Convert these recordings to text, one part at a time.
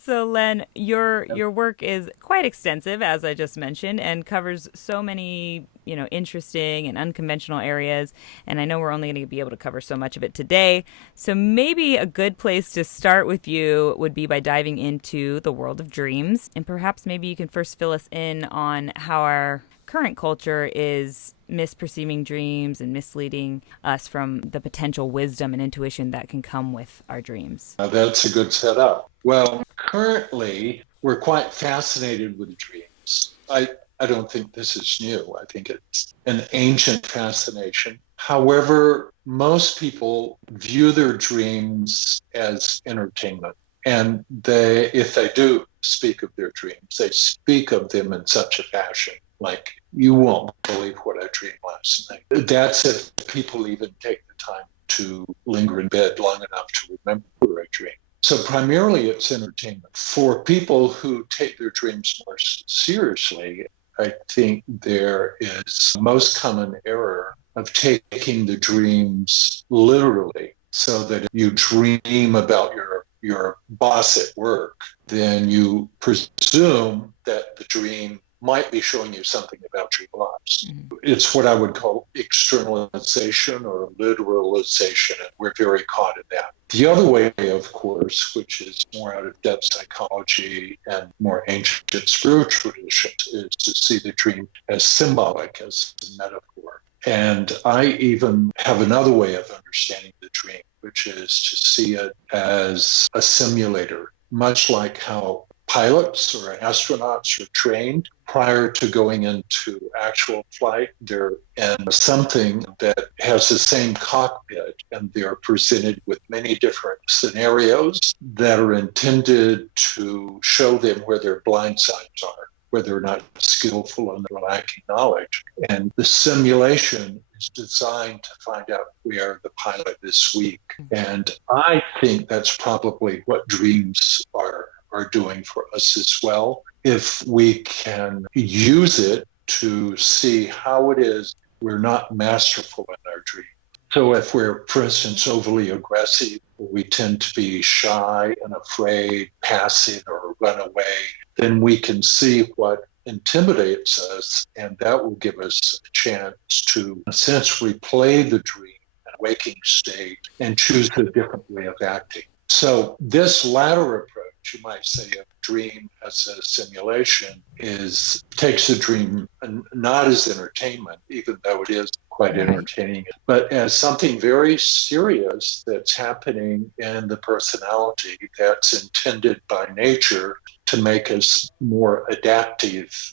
So Len, your work is quite extensive, as I just mentioned, and covers so many, interesting and unconventional areas. And I know we're only going to be able to cover so much of it today. So maybe a good place to start with you would be by diving into the world of dreams. And perhaps maybe you can first fill us in on how our current culture is misperceiving dreams and misleading us from the potential wisdom and intuition that can come with our dreams. That's a good setup. Well, currently, we're quite fascinated with dreams. I don't think this is new. I think it's an ancient fascination. However, most people view their dreams as entertainment. And if they do speak of their dreams, they speak of them in such a fashion like, you won't believe what I dreamed last night. That's if people even take the time to linger in bed long enough to remember a dream. So primarily it's entertainment. For people who take their dreams more seriously, I think there is the most common error of taking the dreams literally, so that if you dream about your boss at work, then you presume that the dream might be showing you something about your boss. It's what I would call externalization or literalization, and we're very caught in that. The other way, of course, which is more out of depth psychology and more ancient spiritual traditions, is to see the dream as symbolic, as a metaphor. And I even have another way of understanding the dream, which is to see it as a simulator, much like how pilots or astronauts are trained prior to going into actual flight. They're in something that has the same cockpit, and they're presented with many different scenarios that are intended to show them where their blind sides are, where they're not skillful and they're lacking knowledge. And the simulation is designed to find out where the pilot is weak. And I think that's probably what dreams are doing for us as well, if we can use it to see how it is we're not masterful in our dream. So if we're, for instance, overly aggressive, we tend to be shy and afraid, passive, or run away, then we can see what intimidates us, and that will give us a chance to, in a sense, replay the dream in a waking state and choose a different way of acting. So this latter approach, you might say, a dream as a simulation, takes the dream not as entertainment, even though it is quite entertaining, but as something very serious that's happening in the personality that's intended by nature to make us more adaptive,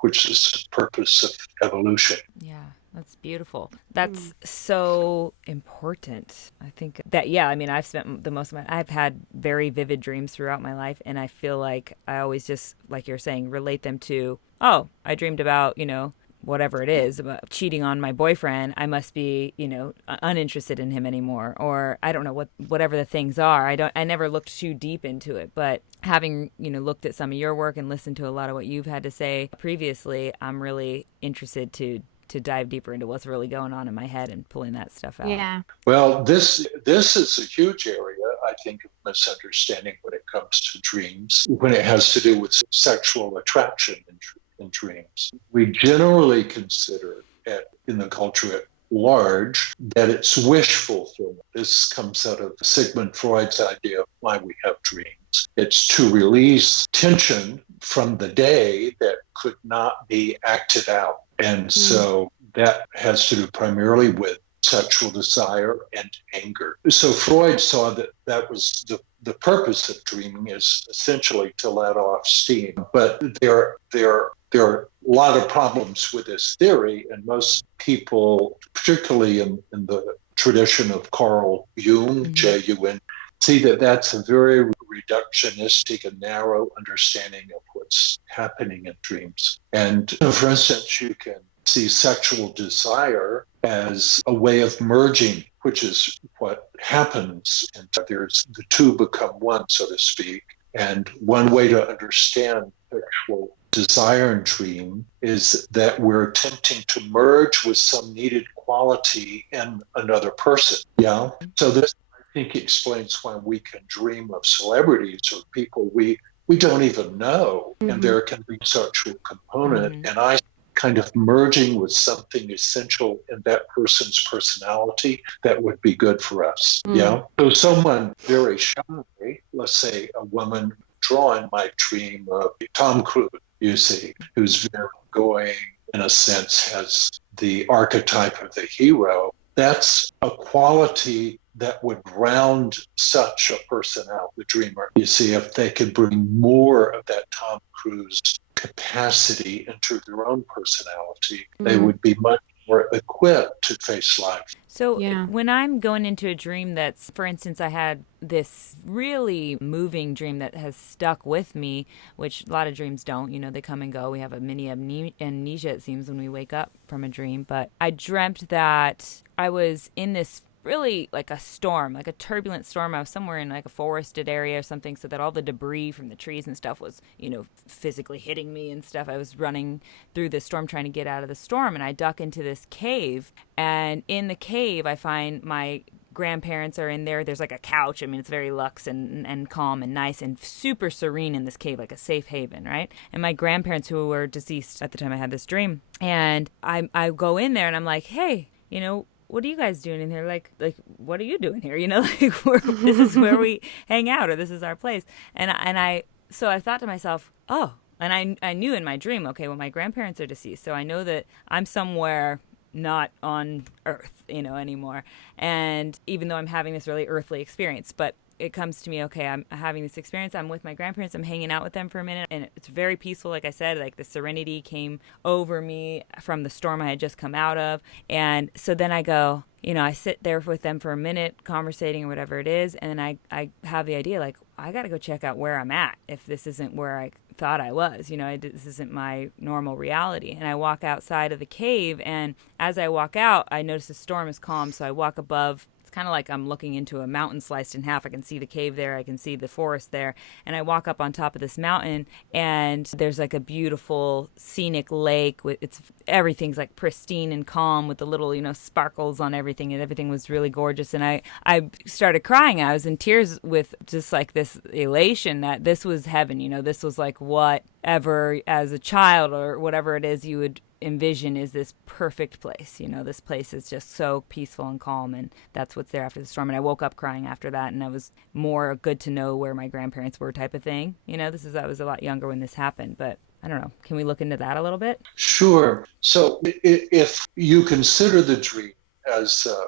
which is the purpose of evolution. Yeah. That's beautiful. That's so important. I think that, yeah, I mean, I've spent the most of I've had very vivid dreams throughout my life. And I feel like I always just, like you're saying, relate them to, oh, I dreamed about, whatever it is, about cheating on my boyfriend. I must be, uninterested in him anymore. Or I don't know whatever the things are. I never looked too deep into it, but having, looked at some of your work and listened to a lot of what you've had to say previously, I'm really interested to dive deeper into what's really going on in my head and pulling that stuff out. Yeah. Well, this is a huge area, I think, of misunderstanding when it comes to dreams, when it has to do with sexual attraction in dreams. We generally consider in the culture at large that it's wish fulfillment. This comes out of Sigmund Freud's idea of why we have dreams. It's to release tension from the day that could not be acted out. And so that has to do primarily with sexual desire and anger. So Freud saw that was the purpose of dreaming, is essentially to let off steam. But there are a lot of problems with this theory, and most people, particularly in the tradition of Carl Jung, Jung, see that that's a very reductionistic and narrow understanding of what's happening in dreams. And for instance, you can see sexual desire as a way of merging, which is what happens. And there's the two become one, so to speak. And one way to understand sexual desire and dream is that we're attempting to merge with some needed quality in another person. Yeah. So this think explains why we can dream of celebrities or people we don't even know. And there can be such a component. And I kind of merging with something essential in that person's personality that would be good for us. Yeah. So someone very shy, let's say a woman drawn might dream of Tom Cruise, you see, who's very going, in a sense, has the archetype of the hero. That's a quality that would ground such a person out, the dreamer. You see, if they could bring more of that Tom Cruise capacity into their own personality, they would be much more equipped to face life. So when I'm going into a dream that's, for instance, I had this really moving dream that has stuck with me, which a lot of dreams don't, they come and go. We have a mini amnesia, it seems, when we wake up from a dream. But I dreamt that I was in this really like a storm, like a turbulent storm. I was somewhere in like a forested area or something, so that all the debris from the trees and stuff was, physically hitting me and stuff. I was running through the storm trying to get out of the storm, and I duck into this cave, and in the cave I find my grandparents are in there. There's like a couch. I mean, it's very luxe and calm and nice and super serene in this cave, like a safe haven, right? And my grandparents, who were deceased at the time I had this dream, and I go in there and I'm like, hey, what are you guys doing in here? Like, what are you doing here? This is where we hang out, or this is our place. So I thought to myself, oh, and I knew in my dream, okay, well, my grandparents are deceased, so I know that I'm somewhere not on Earth, anymore. And even though I'm having this really earthly experience, but it comes to me, okay, I'm having this experience. I'm with my grandparents. I'm hanging out with them for a minute. And it's very peaceful. Like I said, like the serenity came over me from the storm I had just come out of. And so then I go, I sit there with them for a minute, conversating or whatever it is. And then I have the idea, like, I got to go check out where I'm at if this isn't where I thought I was. This isn't my normal reality. And I walk outside of the cave. And as I walk out, I notice the storm is calm. So I walk above. It's kind of like I'm looking into a mountain sliced in half. I can see the cave there. I can see the forest there. And I walk up on top of this mountain, and there's like a beautiful scenic lake. Everything's like pristine and calm with the little, sparkles on everything. And everything was really gorgeous. And I started crying. I was in tears with just like this elation that this was heaven. This was like whatever as a child or whatever it is you would envision is this perfect place. This place is just so peaceful and calm, and that's what's there after the storm. And I woke up crying after that, and I was more good to know where my grandparents were type of thing. I was a lot younger when this happened, but I don't know. Can we look into that a little bit? Sure. So if you consider the dream as a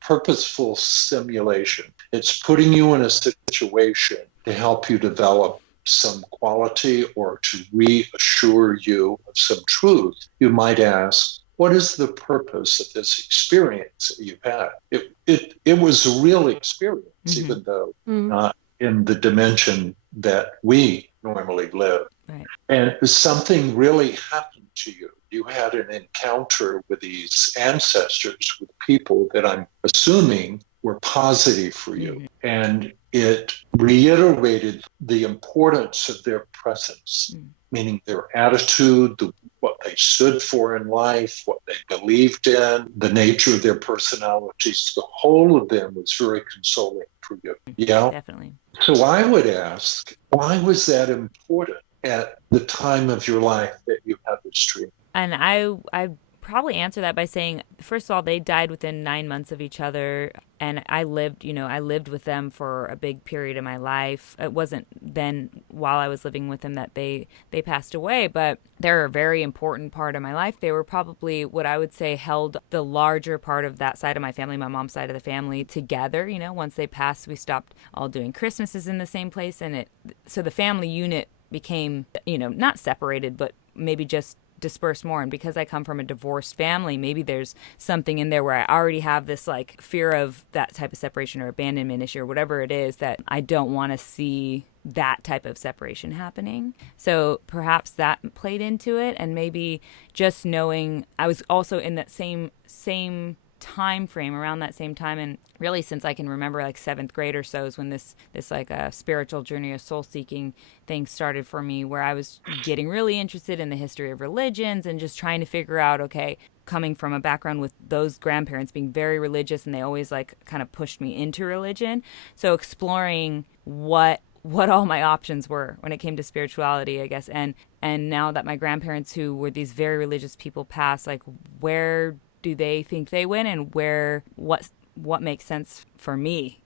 purposeful stimulation, it's putting you in a situation to help you develop some quality or to reassure you of some truth. You might ask, what is the purpose of this experience that you've had? It was a real experience, even though not in the dimension that we normally live. Right. And something really happened to you. You had an encounter with these ancestors, with people that I'm assuming were positive for you. And it reiterated the importance of their presence, meaning their attitude, what they stood for in life, what they believed in, the nature of their personalities. The whole of them was very consoling for you. Yeah, definitely. So I would ask, why was that important at the time of your life that you had this dream? And I probably answer that by saying, first of all, they died within 9 months of each other, and I lived with them for a big period of my life. It wasn't then while I was living with them that they passed away, but they're a very important part of my life. They were probably what I would say held the larger part of that side of my family, my mom's side of the family, together. Once they passed, we stopped all doing Christmases in the same place, and so the family unit became, not separated, but maybe just dispersed more. And because I come from a divorced family, maybe there's something in there where I already have this like fear of that type of separation or abandonment issue or whatever it is, that I don't want to see that type of separation happening. So perhaps that played into it. And maybe just knowing I was also in that same time frame, around that same time, and really since I can remember, like 7th grade or so, is when this like a spiritual journey of soul seeking thing started for me, where I was getting really interested in the history of religions and just trying to figure out, okay, coming from a background with those grandparents being very religious, and they always like kind of pushed me into religion. So exploring what all my options were when it came to spirituality, I guess. And now that my grandparents, who were these very religious people, passed, like, where do they think they went, and what makes sense for me,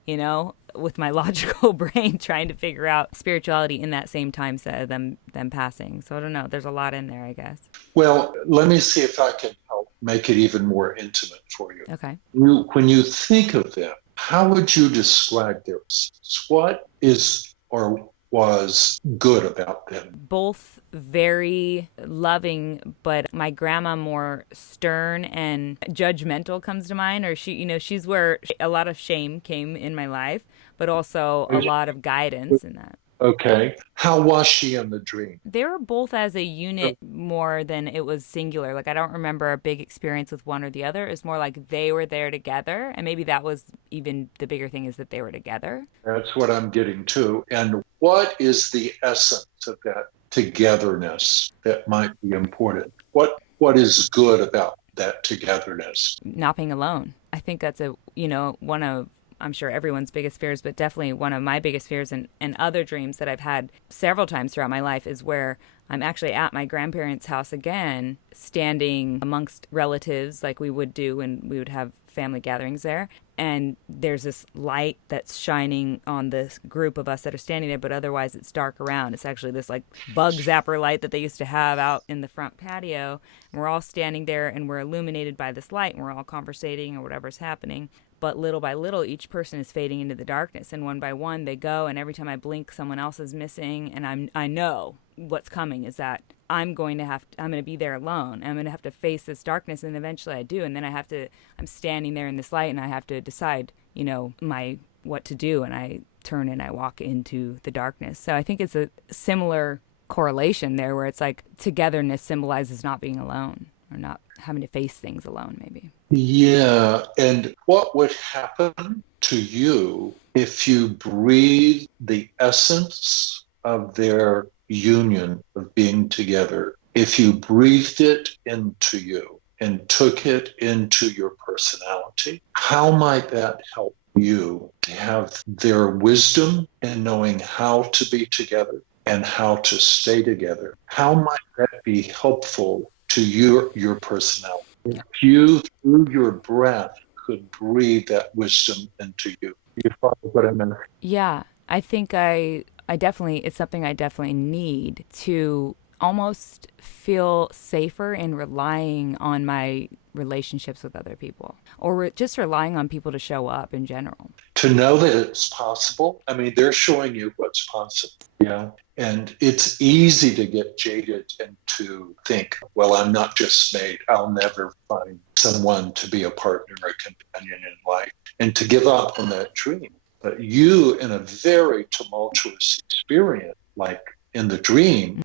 with my logical brain trying to figure out spirituality in that same time set of them passing. So I don't know. There's a lot in there, I guess. Well, let me see if I can help make it even more intimate for you. Okay. When you think of them, how would you describe their essence? What is or was good about them? Both very loving, but my grandma more stern and judgmental comes to mind. Or she's where a lot of shame came in my life, but also a lot of guidance in that. Okay. How was she in the dream? They were both as a unit more than it was singular. Like, I don't remember a big experience with one or the other. It's more like they were there together. And maybe that was even the bigger thing, is that they were together. That's what I'm getting to. And what is the essence of that togetherness that might be important? What is good about that togetherness? Not being alone. I think that's one of, I'm sure, everyone's biggest fears, but definitely one of my biggest fears, and other dreams that I've had several times throughout my life, is where I'm actually at my grandparents' house again, standing amongst relatives like we would do when we would have family gatherings there. And there's this light that's shining on this group of us that are standing there, but otherwise it's dark around. It's actually this like bug zapper light that they used to have out in the front patio. And we're all standing there and we're illuminated by this light, and we're all conversating or whatever's happening. But little by little, each person is fading into the darkness, and one by one they go. And every time I blink, someone else is missing, and I know what's coming is that I'm going to be there alone. I'm going to have to face this darkness, and eventually I do. And then I'm standing there in this light, and I have to decide, what to do. And I turn and I walk into the darkness. So I think it's a similar correlation there, where it's like togetherness symbolizes not being alone, or not having to face things alone, maybe. Yeah. And what would happen to you if you breathe the essence of their union of being together, if you breathed it into you and took it into your personality? How might that help you to have their wisdom in knowing how to be together and how to stay together? How might that be helpful to your personality? If you, through your breath, could breathe that wisdom into you. You follow what I meant? Yeah, I think I definitely, it's something I definitely need to almost feel safer in relying on my relationships with other people, or just relying on people to show up in general. To know that it's possible. I mean, they're showing you what's possible. Yeah. And it's easy to get jaded and to think, well, I'm not just made. I'll never find someone to be a partner or a companion in life, and to give up on that dream. But you, in a very tumultuous experience, like in the dream,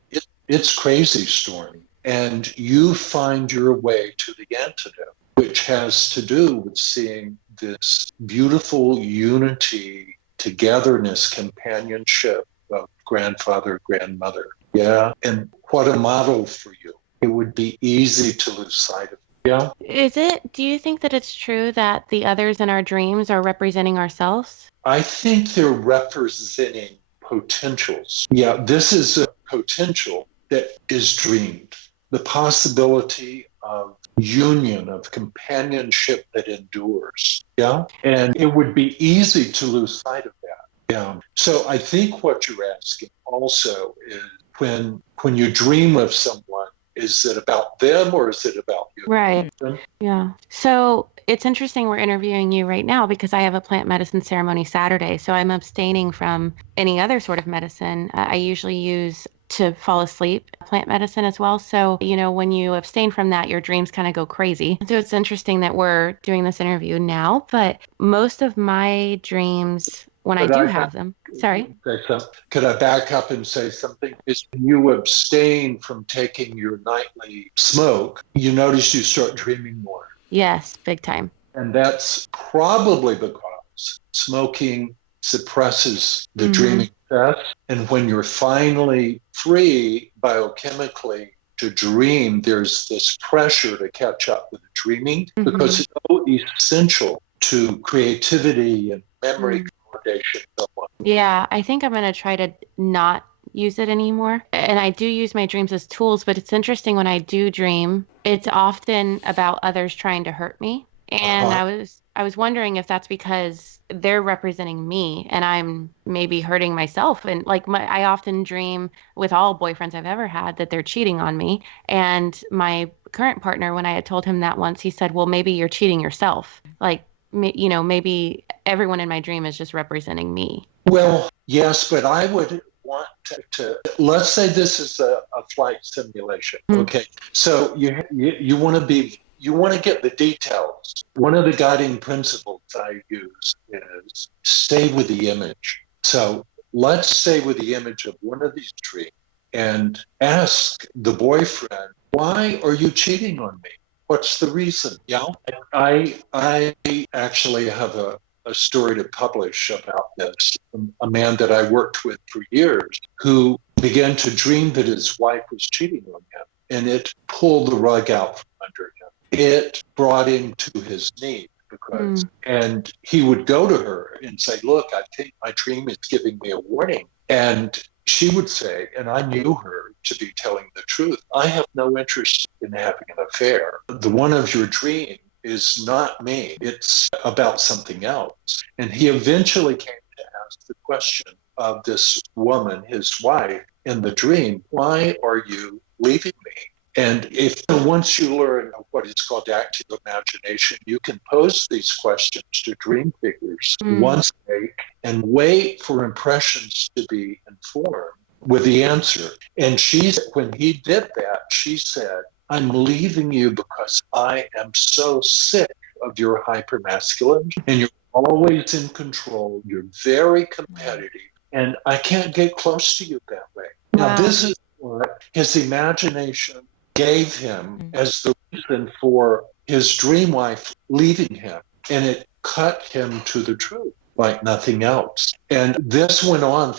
it's crazy stormy. And you find your way to the antidote, which has to do with seeing this beautiful unity, togetherness, companionship of grandfather, grandmother. Yeah. And what a model for you. It would be easy to lose sight of. Yeah. Do you think that it's true that the others in our dreams are representing ourselves? I think they're representing potentials. Yeah, this is a potential that is dreamed. The possibility of union, of companionship that endures. Yeah. And it would be easy to lose sight of that. Yeah. So I think what you're asking also is, when you dream of someone, is it about them or is it about you? Right. Yeah. So it's interesting we're interviewing you right now, because I have a plant medicine ceremony Saturday. So I'm abstaining from any other sort of medicine. I usually use, to fall asleep, plant medicine as well. So, when you abstain from that, your dreams kind of go crazy. So it's interesting that we're doing this interview now, but most of my dreams, when I do have them, sorry. Could I back up and say something? Is when you abstain from taking your nightly smoke, you notice you start dreaming more. Yes, big time. And that's probably because smoking suppresses the dreaming process. And when you're finally free biochemically, to dream, there's this pressure to catch up with dreaming because it's so essential to creativity and memory foundation. Yeah, I think I'm going to try to not use it anymore. And I do use my dreams as tools, but it's interesting when I do dream, it's often about others trying to hurt me. And I was wondering if that's because they're representing me and I'm maybe hurting myself. And like I often dream with all boyfriends I've ever had that they're cheating on me. And my current partner, when I had told him that once, he said, well, maybe you're cheating yourself. Like, maybe everyone in my dream is just representing me. Well, yes, but I would want to let's say this is a flight simulation. Okay, so you want to get the details. One of the guiding principles I use is stay with the image. So let's stay with the image of one of these dreams and ask the boyfriend, why are you cheating on me? What's the reason? Yeah, I actually have a story to publish about this. A man that I worked with for years who began to dream that his wife was cheating on him, and it pulled the rug out from under him. It brought him to his knees and he would go to her and say, look, I think my dream is giving me a warning. And she would say, and I knew her to be telling the truth, I have no interest in having an affair. The one of your dreams is not me. It's about something else. And he eventually came to ask the question of this woman, his wife, in the dream, why are you leaving me? And if once you learn what is called active imagination, you can pose these questions to dream figures once a day and wait for impressions to be informed with the answer. And when he did that, she said, I'm leaving you because I am so sick of your hypermasculine and you're always in control. You're very competitive and I can't get close to you that way. Now, this is what his imagination gave him as the reason for his dream wife leaving him. And it cut him to the truth like nothing else. And this went on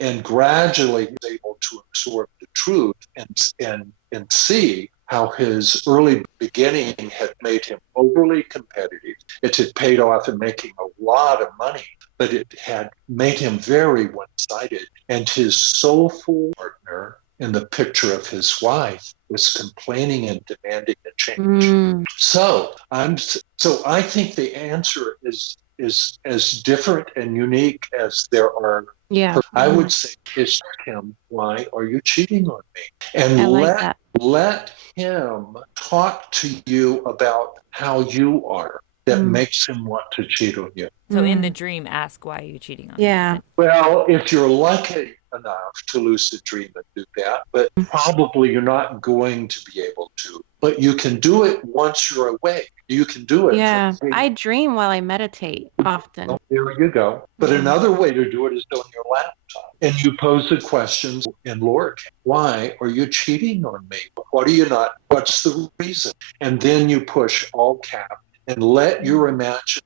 and gradually he was able to absorb the truth and see how his early beginning had made him overly competitive. It had paid off in making a lot of money, but it had made him very one-sided. And his soulful partner in the picture of his wife was complaining and demanding a change. So I think the answer is as different and unique as there are. Yeah. I would say, ask him, why are you cheating on me? And let him talk to you about how you are that makes him want to cheat on you. So in the dream, ask, why are you cheating on me? Yeah. Well, if you're lucky enough to lucid dream and do that, but probably you're not going to be able to. But you can do it once you're awake. You can do it. Yeah. I dream while I meditate often. Oh, there you go. But another way to do it is on your laptop. And you pose the questions in lowercase. Why are you cheating on me? What are you not? What's the reason? And then you push all cap and let your imagination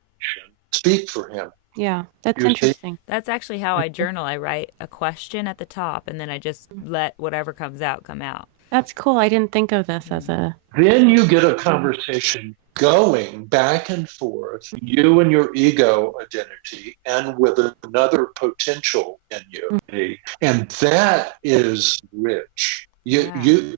speak for him. Yeah, that's interesting. That's actually how I journal. I write a question at the top, and then I just let whatever comes out come out. That's cool. I didn't think of this as a... Then you get a conversation going back and forth, you and your ego identity, and with another potential in you. And that is rich. You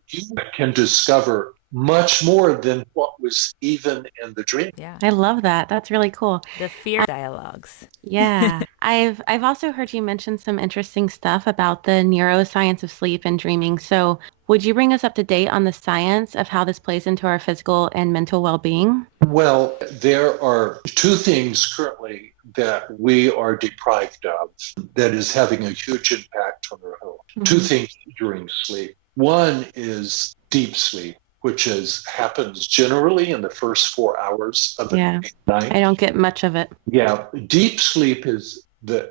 can discover much more than what was even in the dream. Yeah. I love that. That's really cool. The fear dialogues. Yeah. I've also heard you mention some interesting stuff about the neuroscience of sleep and dreaming. So would you bring us up to date on the science of how this plays into our physical and mental well-being? Well, there are two things currently that we are deprived of that is having a huge impact on our health. Two things during sleep. One is deep sleep, which happens generally in the first 4 hours of the night. I don't get much of it. Yeah, deep sleep is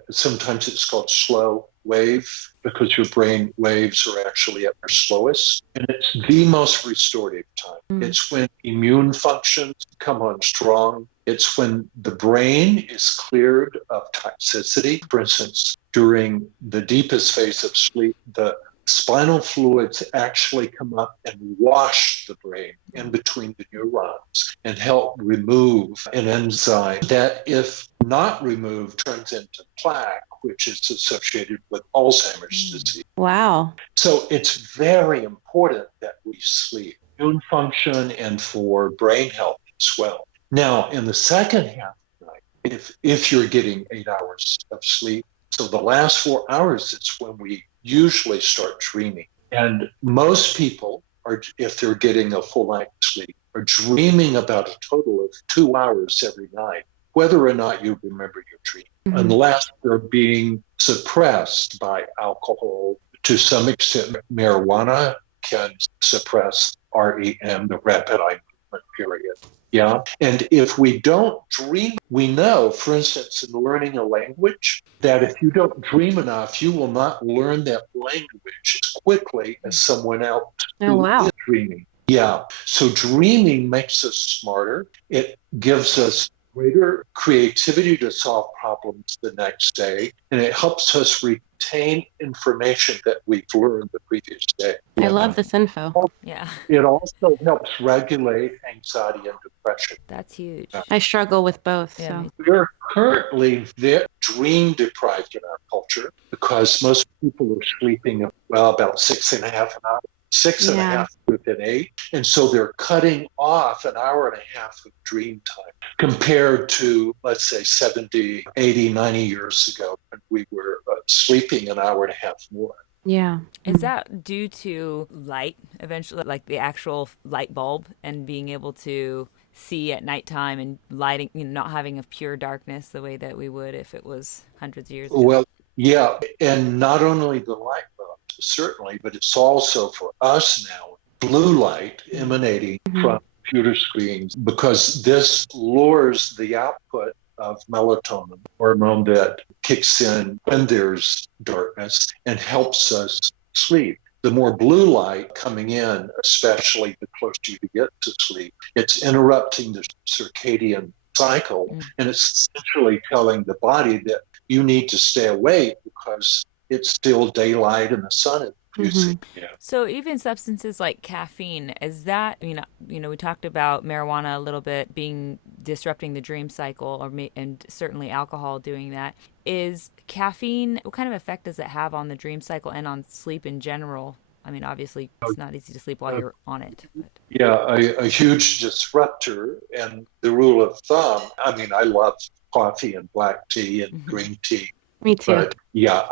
sometimes it's called slow wave because your brain waves are actually at their slowest. And it's the most restorative time. It's when immune functions come on strong. It's when the brain is cleared of toxicity. For instance, during the deepest phase of sleep, the spinal fluids actually come up and wash the brain in between the neurons and help remove an enzyme that, if not removed, turns into plaque, which is associated with Alzheimer's disease. Wow. So it's very important that we sleep, immune function, and for brain health as well. Now, in the second half of the night, if you're getting 8 hours of sleep, so the last 4 hours is when we usually start dreaming. And most people are, if they're getting a full night's sleep, are dreaming about a total of 2 hours every night, whether or not you remember your dream, unless they're being suppressed by alcohol. To some extent, marijuana can suppress REM, the rapid eye movement period. Yeah. And if we don't dream, we know, for instance, in learning a language, that if you don't dream enough, you will not learn that language as quickly as someone else who is dreaming. Yeah. So dreaming makes us smarter. It gives us greater creativity to solve problems the next day, and it helps us retain information that we've learned the previous day. I love this info. Yeah. It also helps regulate anxiety and depression. That's huge. I struggle with both. Yeah, So We're currently very dream deprived in our culture because most people are sleeping, well, about 6.5 hours. 6.5 within 8. And so they're cutting off an hour and a half of dream time compared to, let's say, 70, 80, 90 years ago when we were sleeping an hour and a half more. yeah. Is that due to light eventually, like the actual light bulb and being able to see at nighttime and lighting, not having a pure darkness the way that we would if it was hundreds of years ago? Well, yeah. And not only the light bulb, certainly, but it's also for us now, blue light emanating from computer screens, because this lowers the output of melatonin, hormone that kicks in when there's darkness and helps us sleep. The more blue light coming in, especially the closer you get to sleep, it's interrupting the circadian cycle, and it's essentially telling the body that you need to stay awake because it's still daylight and the sun is producing. Yeah. So even substances like caffeine, is that, we talked about marijuana a little bit being disrupting the dream cycle, and certainly alcohol doing that. Is caffeine, what kind of effect does it have on the dream cycle and on sleep in general? I mean, obviously, it's not easy to sleep while you're on it. But. Yeah, a huge disruptor. And the rule of thumb, I mean, I love coffee and black tea and green tea. Me too. But yeah,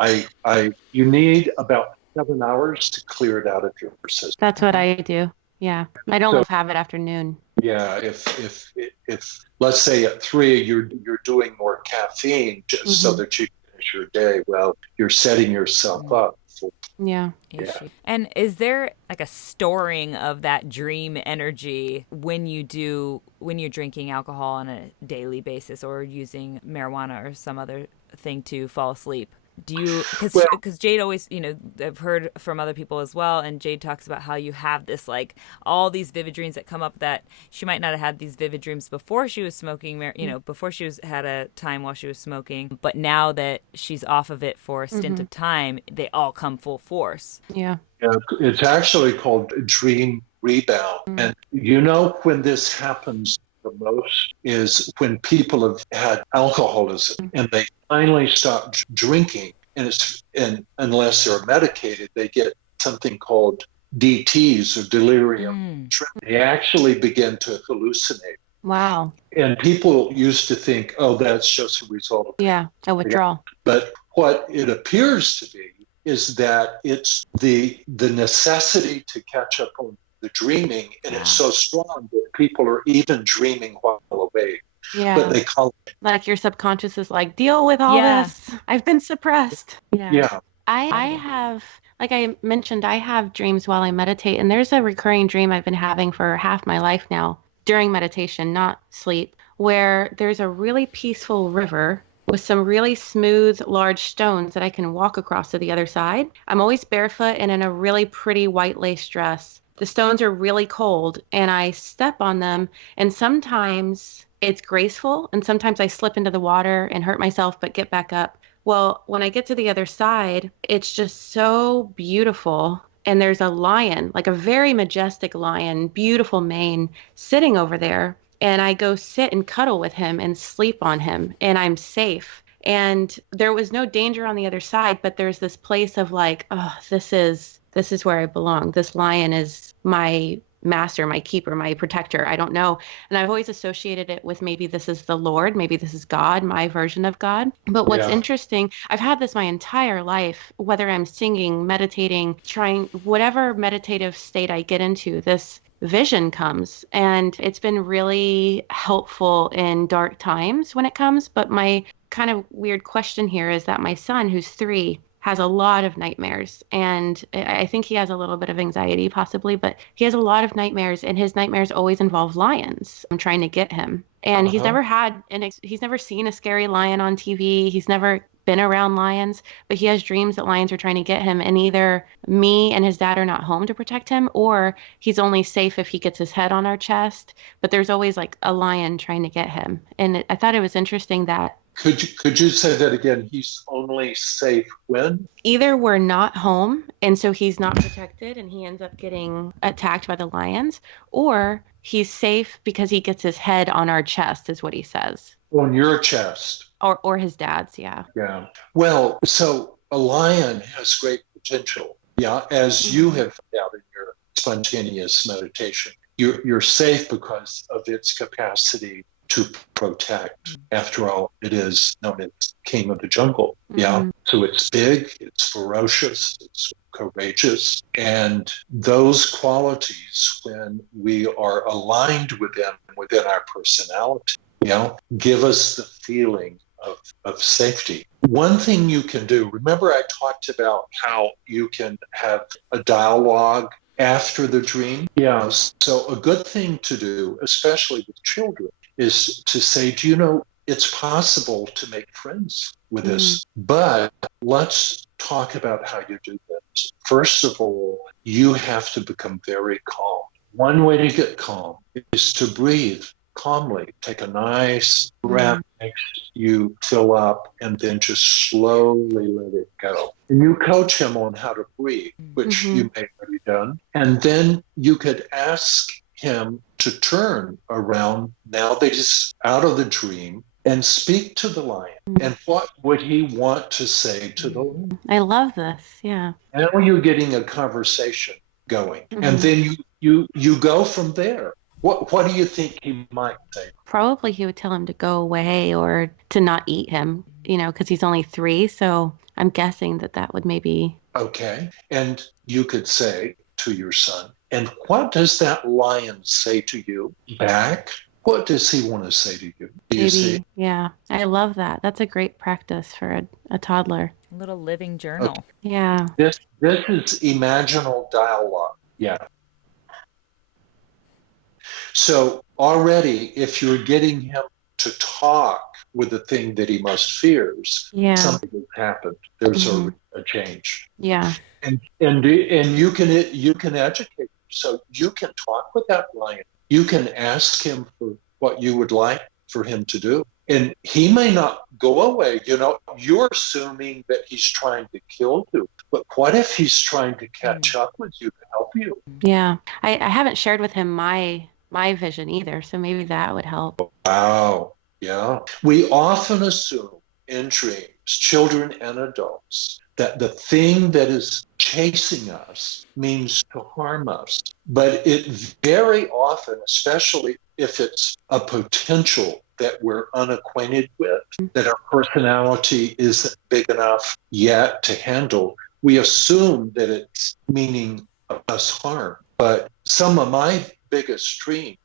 you need about 7 hours to clear it out of your system. That's what I do. Yeah. I don't have it after noon. Yeah, if let's say at 3 you're doing more caffeine just so that you finish your day, well, you're setting yourself up for issue. And is there like a storing of that dream energy when you're drinking alcohol on a daily basis or using marijuana or some other thing to fall asleep? Do you, because Jade always, I've heard from other people as well, and Jade talks about how you have this, like, all these vivid dreams that come up that she might not have had these vivid dreams before she was smoking, before she had a time while she was smoking, but now that she's off of it for a stint of time, they all come full force. Yeah. It's actually called dream rebound. And when this happens the most is when people have had alcoholism and they finally stop drinking, and unless they're medicated, they get something called DTs or delirium. They actually begin to hallucinate. Wow. And people used to think, oh, that's just a result of a withdrawal. But what it appears to be is that it's the necessity to catch up on the dreaming, and it's so strong that people are even dreaming while awake. Yeah. But they call it, like, your subconscious is like, deal with all this. I've been suppressed. Yeah. I have, like I mentioned, I have dreams while I meditate, and there's a recurring dream I've been having for half my life now during meditation, not sleep, where there's a really peaceful river with some really smooth, large stones that I can walk across to the other side. I'm always barefoot and in a really pretty white lace dress. The stones are really cold, and I step on them, and sometimes it's graceful, and sometimes I slip into the water and hurt myself but get back up. Well, when I get to the other side, it's just so beautiful. And there's a lion, like a very majestic lion, beautiful mane, sitting over there. And I go sit and cuddle with him and sleep on him, and I'm safe. And there was no danger on the other side, but there's this place of like, oh, this is where I belong. This lion is my master, my keeper, my protector. I don't know. And I've always associated it with maybe this is the Lord, maybe this is God, my version of God. But what's Yeah. interesting, I've had this my entire life, whether I'm singing, meditating, trying whatever meditative state I get into, this vision comes, and it's been really helpful in dark times when it comes. But my kind of weird question here is that my son, who's 3, has a lot of nightmares, and I think he has a little bit of anxiety possibly, but he has a lot of nightmares, and his nightmares always involve lions. I'm trying to get him, and he's Uh-huh. never he's never seen a scary lion on TV. He's never been around lions, but he has dreams that lions are trying to get him, and either me and his dad are not home to protect him, or he's only safe if he gets his head on our chest. But there's always like a lion trying to get him, and I thought it was interesting that Could you say that again? He's only safe when? either we're not home and so he's not protected and he ends up getting attacked by the lions, or he's safe because he gets his head on our chest, is what he says. On your chest. Or his dad's, yeah. Yeah. Well, so a lion has great potential. Yeah. As you have found out in your spontaneous meditation, you're safe because of its capacity to protect. After all, it is known as king of the jungle. Yeah. So it's big, it's ferocious, it's courageous. And those qualities, when we are aligned with them within our personality, give us the feeling of safety. One thing you can do, remember I talked about how you can have a dialogue after the dream? Yeah. So a good thing to do, especially with children, is to say, do you know, it's possible to make friends with this, but let's talk about how you do this. First of all, you have to become very calm. One way to get calm is to breathe calmly. Take a nice breath, makes you fill up, and then just slowly let it go. And you coach him on how to breathe, which you may have already done. And then you could ask him to turn around now that he's out of the dream and speak to the lion. And what would he want to say to the lion? I love this. Yeah. Now you're getting a conversation going. And then you go from there. What do you think he might say? Probably he would tell him to go away or to not eat him, because he's only 3. So I'm guessing that would maybe. Okay. And you could say to your son, and what does that lion say to you back? What does he want to say to you? Do you see? Yeah. I love that. That's a great practice for a toddler. A little living journal. Okay. Yeah. This is imaginal dialogue. Yeah. So already, if you're getting him to talk with the thing that he most fears, something has happened. There's a change. Yeah. And you can educate him. So you can talk with that lion. You can ask him for what you would like for him to do. And he may not go away. You're assuming that he's trying to kill you. But what if he's trying to catch up with you to help you? Yeah. I haven't shared with him my vision either, so maybe that would help. Wow. Yeah. We often assume in dreams, children and adults, that the thing that is chasing us means to harm us. But it very often, especially if it's a potential that we're unacquainted with, that our personality isn't big enough yet to handle, we assume that it's meaning us harm. But some of my biggest dreams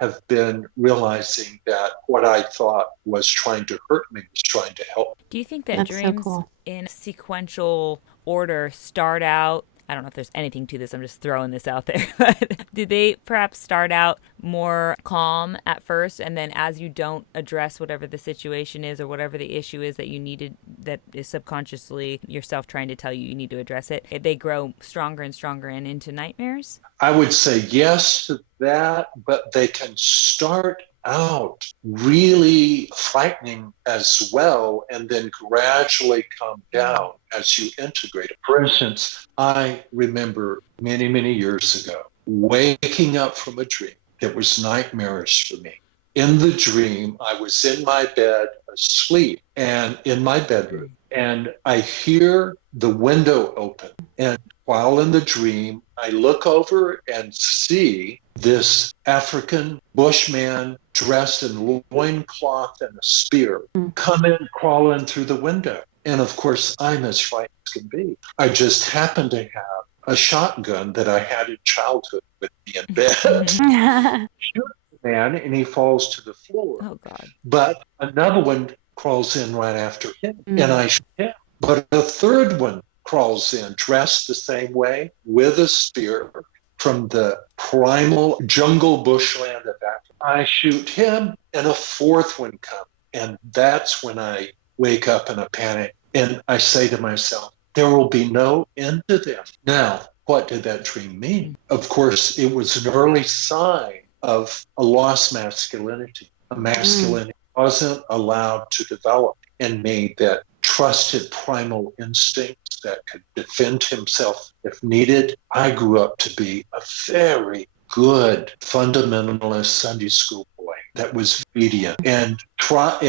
have been realizing that what I thought was trying to hurt me was trying to help. Do you think that That's dreams so cool. in sequential order start out, I don't know if there's anything to this, I'm just throwing this out there, but do they perhaps start out more calm at first, and then as you don't address whatever the situation is or whatever the issue is that you needed, that is subconsciously yourself trying to tell you need to address it, they grow stronger and stronger and into nightmares? I would say yes to that, but they can start out really frightening as well, and then gradually come down as you integrate it. For instance, I remember many, many years ago waking up from a dream that was nightmarish for me. In the dream, I was in my bed asleep and in my bedroom, and I hear the window open. And while in the dream, I look over and see this African bushman dressed in loincloth and a spear come in, crawl in through the window. And of course, I'm as frightened as can be. I just happen to have a shotgun that I had in childhood with me in bed. Shoot the man, and he falls to the floor. Oh, God. But another one crawls in right after him, and I shoot him. But a third one crawls in, dressed the same way, with a spear from the primal jungle bushland of Africa. I shoot him, and a fourth one comes. And that's when I wake up in a panic, and I say to myself, there will be no end to them. Now, what did that dream mean? Of course, it was an early sign of a lost masculinity. A masculinity wasn't allowed to develop and made that trusted primal instincts that could defend himself if needed. I grew up to be a very good fundamentalist Sunday school boy that was obedient and tried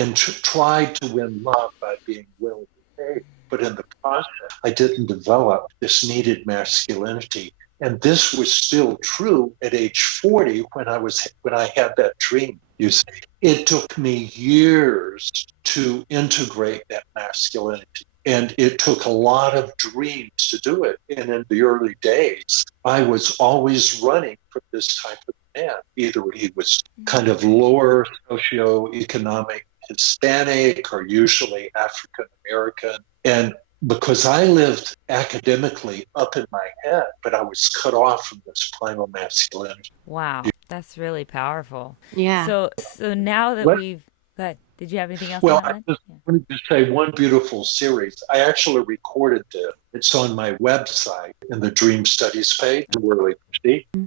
to win love by being well behaved. But in the process, I didn't develop this needed masculinity. And this was still true at age 40 when I had that dream. You see, it took me years to integrate that masculinity. And it took a lot of dreams to do it. And in the early days, I was always running from this type of man. Either he was kind of lower socioeconomic Hispanic or usually African American. And because I lived academically up in my head, but I was cut off from this primal masculinity. Wow, that's really powerful. Yeah. So now that we've got, did you have anything else? Well, on that I just wanted to say one beautiful series. I actually recorded it. It's on my website in the Dream Studies page, Worley,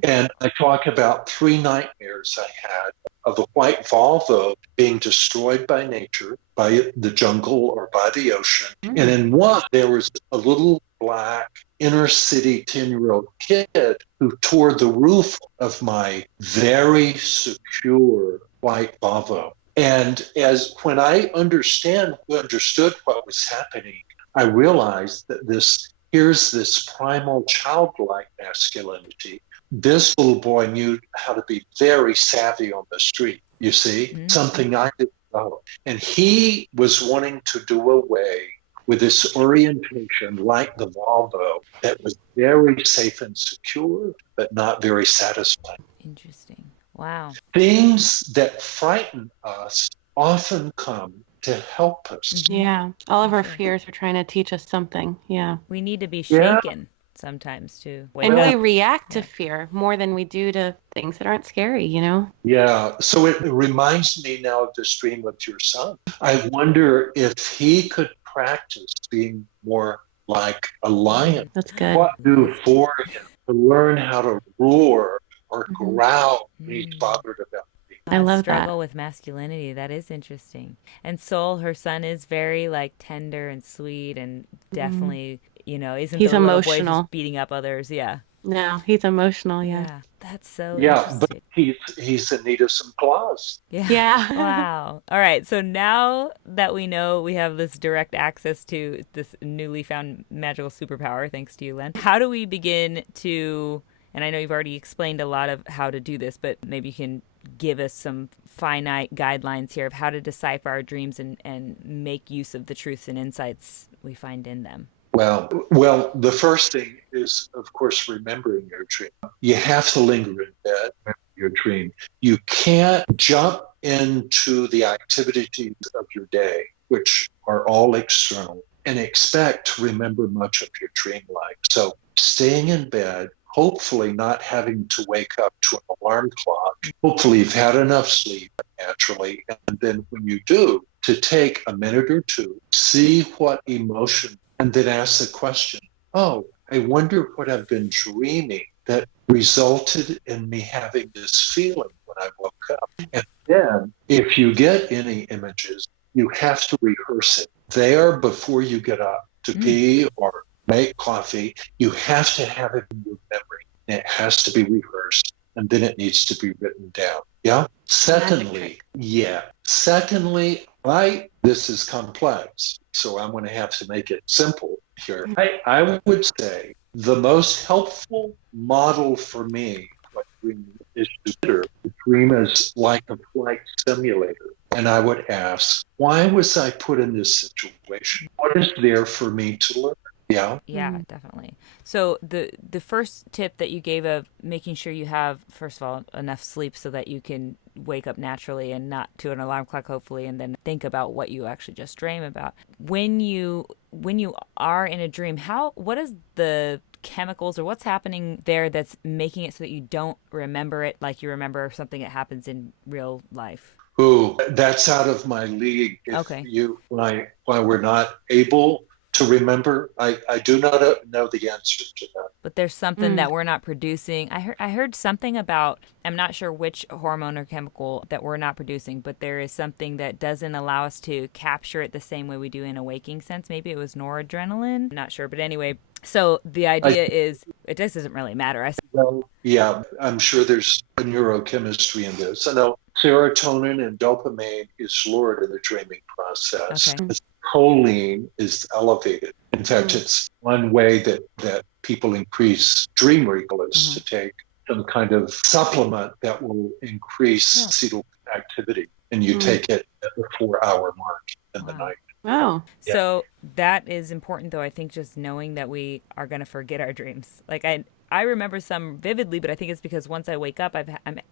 and I talk about 3 nightmares I had of a white Volvo being destroyed by nature, by the jungle or by the ocean. And in one, there was a little black inner city 10-year-old kid who tore the roof of my very secure white Volvo. And when I understood what was happening, I realized that here's this primal childlike masculinity. This little boy knew how to be very savvy on the street, you see, something I didn't know. And he was wanting to do away with this orientation like the Volvo that was very safe and secure, but not very satisfying. Interesting. Wow. Things that frighten us often come to help us. Yeah. All of our fears are trying to teach us something. Yeah. We need to be shaken sometimes to wake And up. we react to fear more than we do to things that aren't scary, you know? Yeah. So it reminds me now of this dream of your son. I wonder if he could practice being more like a lion. That's good. What do for him to learn how to roar or growl when he's bothered about me? I love struggle with masculinity. That is interesting. And Soul, her son, is very like tender and sweet and definitely, isn't He's the little boy emotional. who's beating up others. Yeah. No, he's emotional. Yeah. Yeah. That's so Yeah, but interesting. he's in need of some claws. Yeah. Wow. All right. So now that we know we have this direct access to this newly found magical superpower, thanks to you, Len, how do we begin to, and I know you've already explained a lot of how to do this, but maybe you can give us some finite guidelines here of how to decipher our dreams and make use of the truths and insights we find in them. Well, the first thing is, of course, remembering your dream. You have to linger in bed, remember your dream. You can't jump into the activities of your day, which are all external, and expect to remember much of your dream life. So staying in bed, hopefully not having to wake up to an alarm clock. Hopefully you've had enough sleep naturally. And then when you do, to take a minute or two, see what emotion, and then ask the question, oh, I wonder what I've been dreaming that resulted in me having this feeling when I woke up. And then if you get any images, you have to rehearse it there before you get up to pee or make coffee. You have to have it in your memory. It has to be rehearsed, and then it needs to be written down. Yeah. Secondly, this is complex, so I'm going to have to make it simple here. I would say the most helpful model for me is to consider the dream as like a flight simulator. And I would ask, why was I put in this situation? What is there for me to learn? Yeah. Yeah, definitely. So the first tip that you gave of making sure you have, first of all, enough sleep so that you can wake up naturally and not to an alarm clock, hopefully, and then think about what you actually just dream about. When you are in a dream, what is the chemicals or what's happening there that's making it so that you don't remember it like you remember something that happens in real life? Ooh, that's out of my league. Okay. Why we're not able to remember, I do not know the answer to that. But there's something that we're not producing. I heard something about, I'm not sure which hormone or chemical that we're not producing, but there is something that doesn't allow us to capture it the same way we do in a waking sense. Maybe it was noradrenaline. I'm not sure. But anyway, so the idea is, it just doesn't really matter. Well, yeah, I'm sure there's a neurochemistry in this. I know serotonin and dopamine is lowered in the dreaming process. Okay. Choline is elevated. In fact, it's one way that people increase dream recall is to take some kind of supplement that will increase cerebral activity. And you take it at the 4-hour mark in the night. Wow. Yeah. So that is important, though. I think just knowing that we are going to forget our dreams. Like I remember some vividly, but I think it's because once I wake up,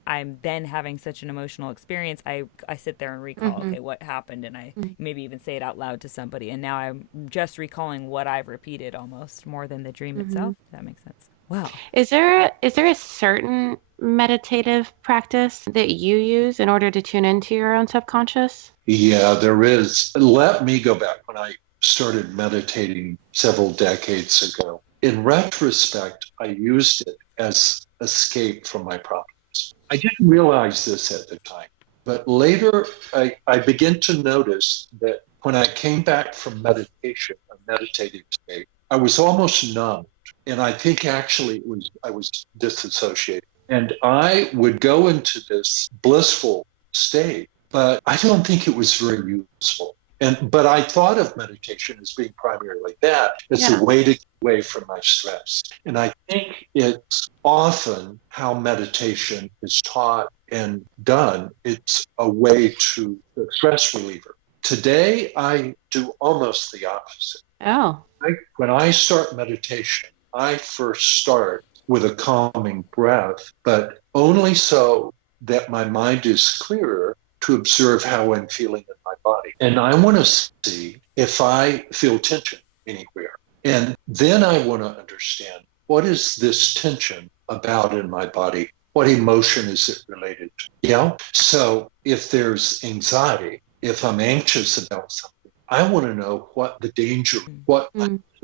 I'm then having such an emotional experience. I sit there and recall, okay, what happened, and I maybe even say it out loud to somebody. And now I'm just recalling what I've repeated almost more than the dream itself. If that makes sense. Wow. Is there a certain meditative practice that you use in order to tune into your own subconscious? Yeah, there is. Let me go back when I started meditating several decades ago. In retrospect, I used it as escape from my problems. I didn't realize this at the time, but later I began to notice that when I came back from meditation, a meditative state, I was almost numb. And I think actually I was disassociated. And I would go into this blissful state, but I don't think it was very useful. But I thought of meditation as being primarily that. It's a way to get away from my stress. And I think it's often how meditation is taught and done. It's a way to a stress reliever. Today, I do almost the opposite. Oh. When I start meditation, I first start with a calming breath, but only so that my mind is clearer to observe how I'm feeling in my body. And I want to see if I feel tension anywhere. And then I want to understand, what is this tension about in my body? What emotion is it related to? Yeah. So if there's anxiety, if I'm anxious about something, I want to know what the danger, what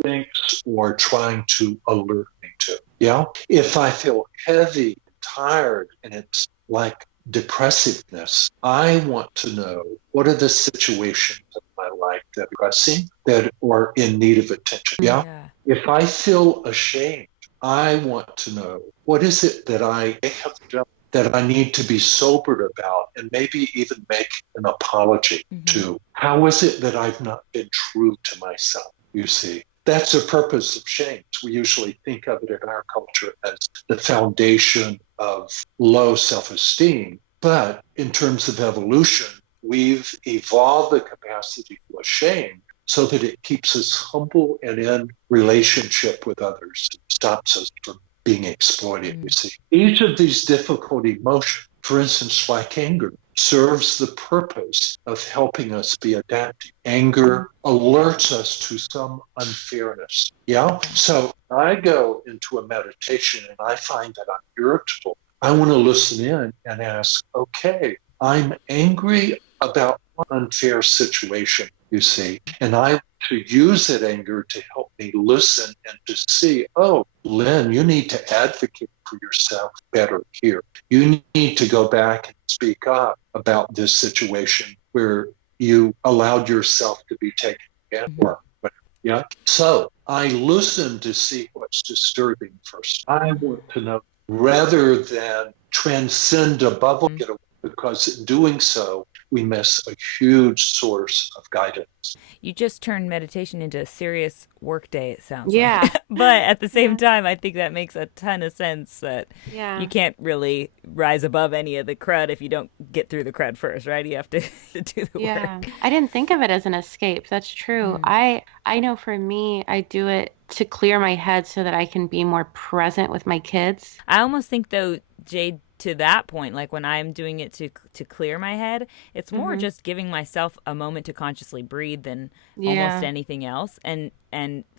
thinks or trying to alert me to. Yeah. If I feel heavy, tired, and it's like depressiveness, I want to know what are the situations of my life that are depressing, that are in need of attention. Yeah. If I feel ashamed, I want to know what is it that I have done that I need to be sobered about and maybe even make an apology to. How is it that I've not been true to myself? You see, that's the purpose of shame. We usually think of it in our culture as the foundation of low self-esteem. But in terms of evolution, we've evolved the capacity to shame so that it keeps us humble and in relationship with others. It stops us from being exploited, you see. Each of these difficult emotions, for instance, like anger, serves the purpose of helping us be adaptive. Anger alerts us to some unfairness. Yeah? So I go into a meditation and I find that I'm irritable. I want to listen in and ask, okay, I'm angry about an unfair situation. you see. And I to use that anger to help me listen and to see, oh, Len, you need to advocate for yourself better here. You need to go back and speak up about this situation where you allowed yourself to be taken advantage of. Yeah. So I listen to see what's disturbing first. I want to know rather than transcend above it, because in doing so, we miss a huge source of guidance. You just turned meditation into a serious work day, it sounds Yeah. like. But at the same time, I think that makes a ton of sense that Yeah. you can't really rise above any of the crud if you don't get through the crud first, right? You have to do the work. I didn't think of it as an escape. That's true. I know for me, I do it to clear my head so that I can be more present with my kids. I almost think, though, Jade, to that point, like when I'm doing it to clear my head, it's more just giving myself a moment to consciously breathe than almost anything else, and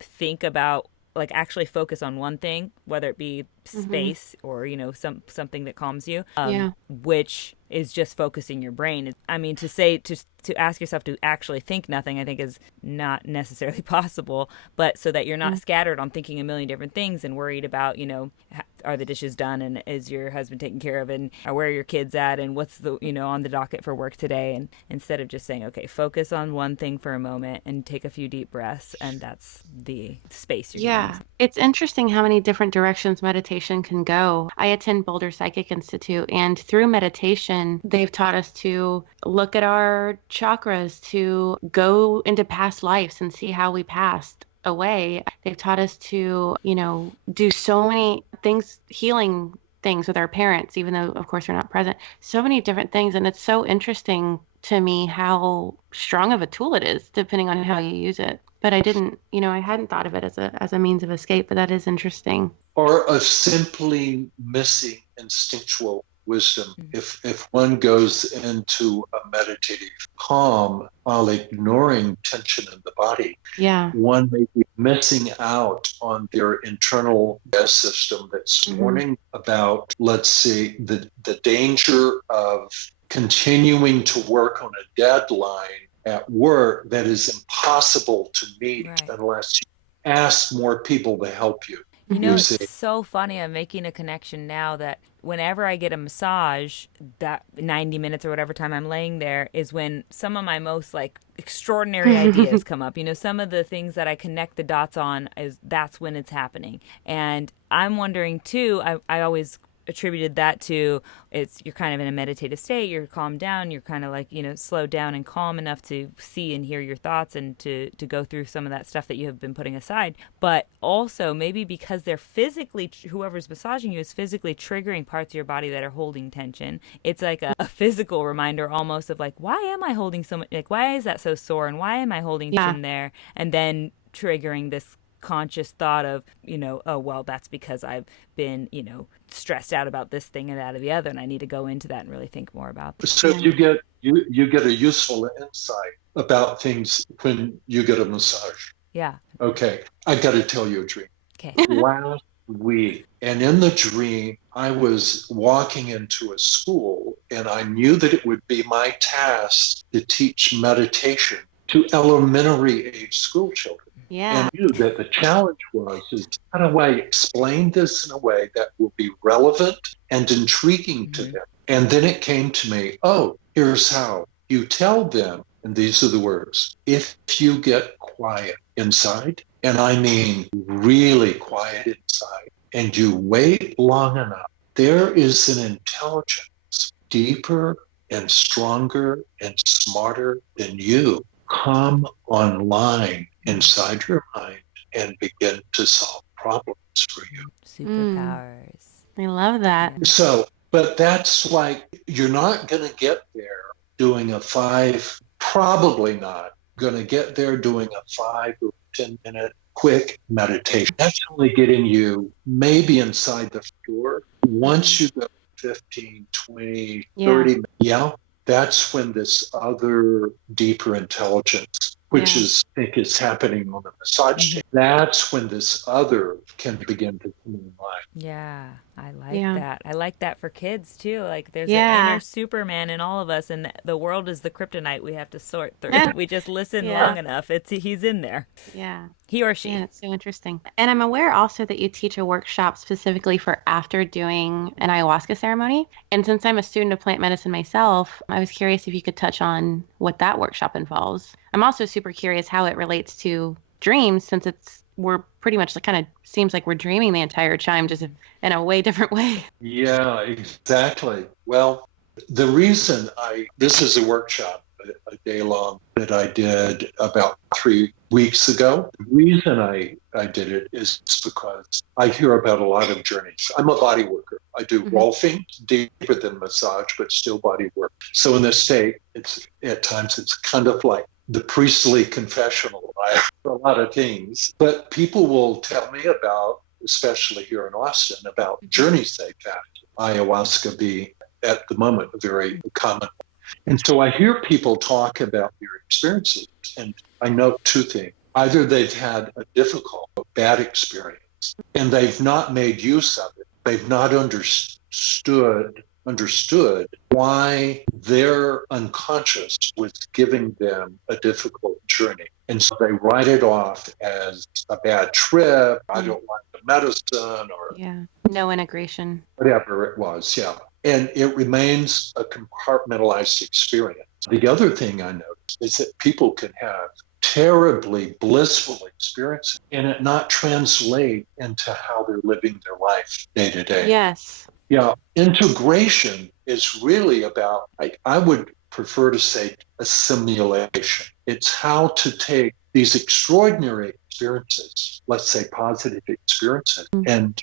think about, like, actually focus on one thing, whether it be space or, you know, something that calms you, which is just focusing your brain. I mean, to ask yourself to actually think nothing, I think is not necessarily possible, but so that you're not scattered on thinking a million different things and worried about, you know, are the dishes done, and is your husband taken care of, and where are your kids at, and what's the, you know, on the docket for work today, and instead of just saying, okay, focus on one thing for a moment and take a few deep breaths, and that's the space you're getting. It's interesting how many different directions meditation can go. I attend Boulder Psychic Institute, and through meditation, they've taught us to look at our chakras, to go into past lives and see how we passed away. They've taught us to, you know, do so many things, healing things with our parents, even though, of course, we're not present. So many different things. And it's so interesting to me how strong of a tool it is, depending on how you use it. But I hadn't thought of it as a means of escape, but that is interesting. Or of simply missing instinctual wisdom. If one goes into a meditative calm while ignoring tension in the body, one may be missing out on their internal system that's warning about, let's say, the danger of continuing to work on a deadline at work that is impossible to meet unless you ask more people to help you. You know, it's so funny. I'm making a connection now that whenever I get a massage, that 90 minutes or whatever time I'm laying there is when some of my most, like, extraordinary ideas come up. You know, some of the things that I connect the dots on, that's when it's happening. And I'm wondering too, I always attributed that to, you're kind of in a meditative state, you're calmed down, you're kind of like, you know, slowed down and calm enough to see and hear your thoughts and to go through some of that stuff that you have been putting aside. But also maybe because they're physically, whoever's massaging you is physically triggering parts of your body that are holding tension. It's like a physical reminder almost of, like, why am I holding so much, like, why is that so sore, and why am I holding tension there? And then triggering this conscious thought of, you know, oh, well, that's because I've been, you know, stressed out about this thing and that or the other, and I need to go into that and really think more about that. So you get a useful insight about things when you get a massage. Yeah. Okay, I got to tell you a dream. Okay. Last week, and in the dream, I was walking into a school, and I knew that it would be my task to teach meditation to elementary age school children. And I knew that the challenge is how do I explain this in a way that will be relevant and intriguing to them? And then it came to me, oh, here's how. You tell them, and these are the words, if you get quiet inside, and I mean really quiet inside, and you wait long enough, there is an intelligence deeper and stronger and smarter than you come online inside your mind and begin to solve problems for you. Superpowers. I love that. So, but that's like, you're not going to get there doing a 5, probably not going to get there doing a 5 or 10-minute quick meditation. That's only getting you maybe inside the door. Once you go 15, 20, 30 minutes, that's when this other deeper intelligence which is, I think, is happening on the massage table. That's when this other can begin to come in mind. Yeah, I like Yeah. that. I like that for kids too. Like there's an Yeah. inner Superman in all of us, and the world is the kryptonite we have to sort through. We just listen Yeah. long enough. He's in there. Yeah. He or she. Yeah, it's so interesting. And I'm aware also that you teach a workshop specifically for after doing an ayahuasca ceremony. And since I'm a student of plant medicine myself, I was curious if you could touch on what that workshop involves. I'm also super curious how it relates to dreams, since we're pretty much kind of seems like we're dreaming the entire time, just in a way different way. Yeah, exactly. Well, the reason this is a workshop, a day long, that I did about 3 weeks ago. The reason I did it is because I hear about a lot of journeys. I'm a body worker. I do rolfing, deeper than massage, but still body work. So in this state, at times it's kind of like the priestly confessional. I have a lot of things, but people will tell me about, especially here in Austin, about journeys they've had. Ayahuasca being at the moment a very common. And so I hear people talk about their experiences, and I note two things. Either they've had a difficult, bad experience, and they've not made use of it. They've not understood why their unconscious was giving them a difficult journey. And so they write it off as a bad trip. I don't like the medicine, or no integration. Whatever it was, And it remains a compartmentalized experience. The other thing I noticed is that people can have terribly blissful experiences and it not translate into how they're living their life day to day. Yes. Yeah, integration is really about, I would prefer to say, assimilation. It's how to take these extraordinary experiences, let's say positive experiences, and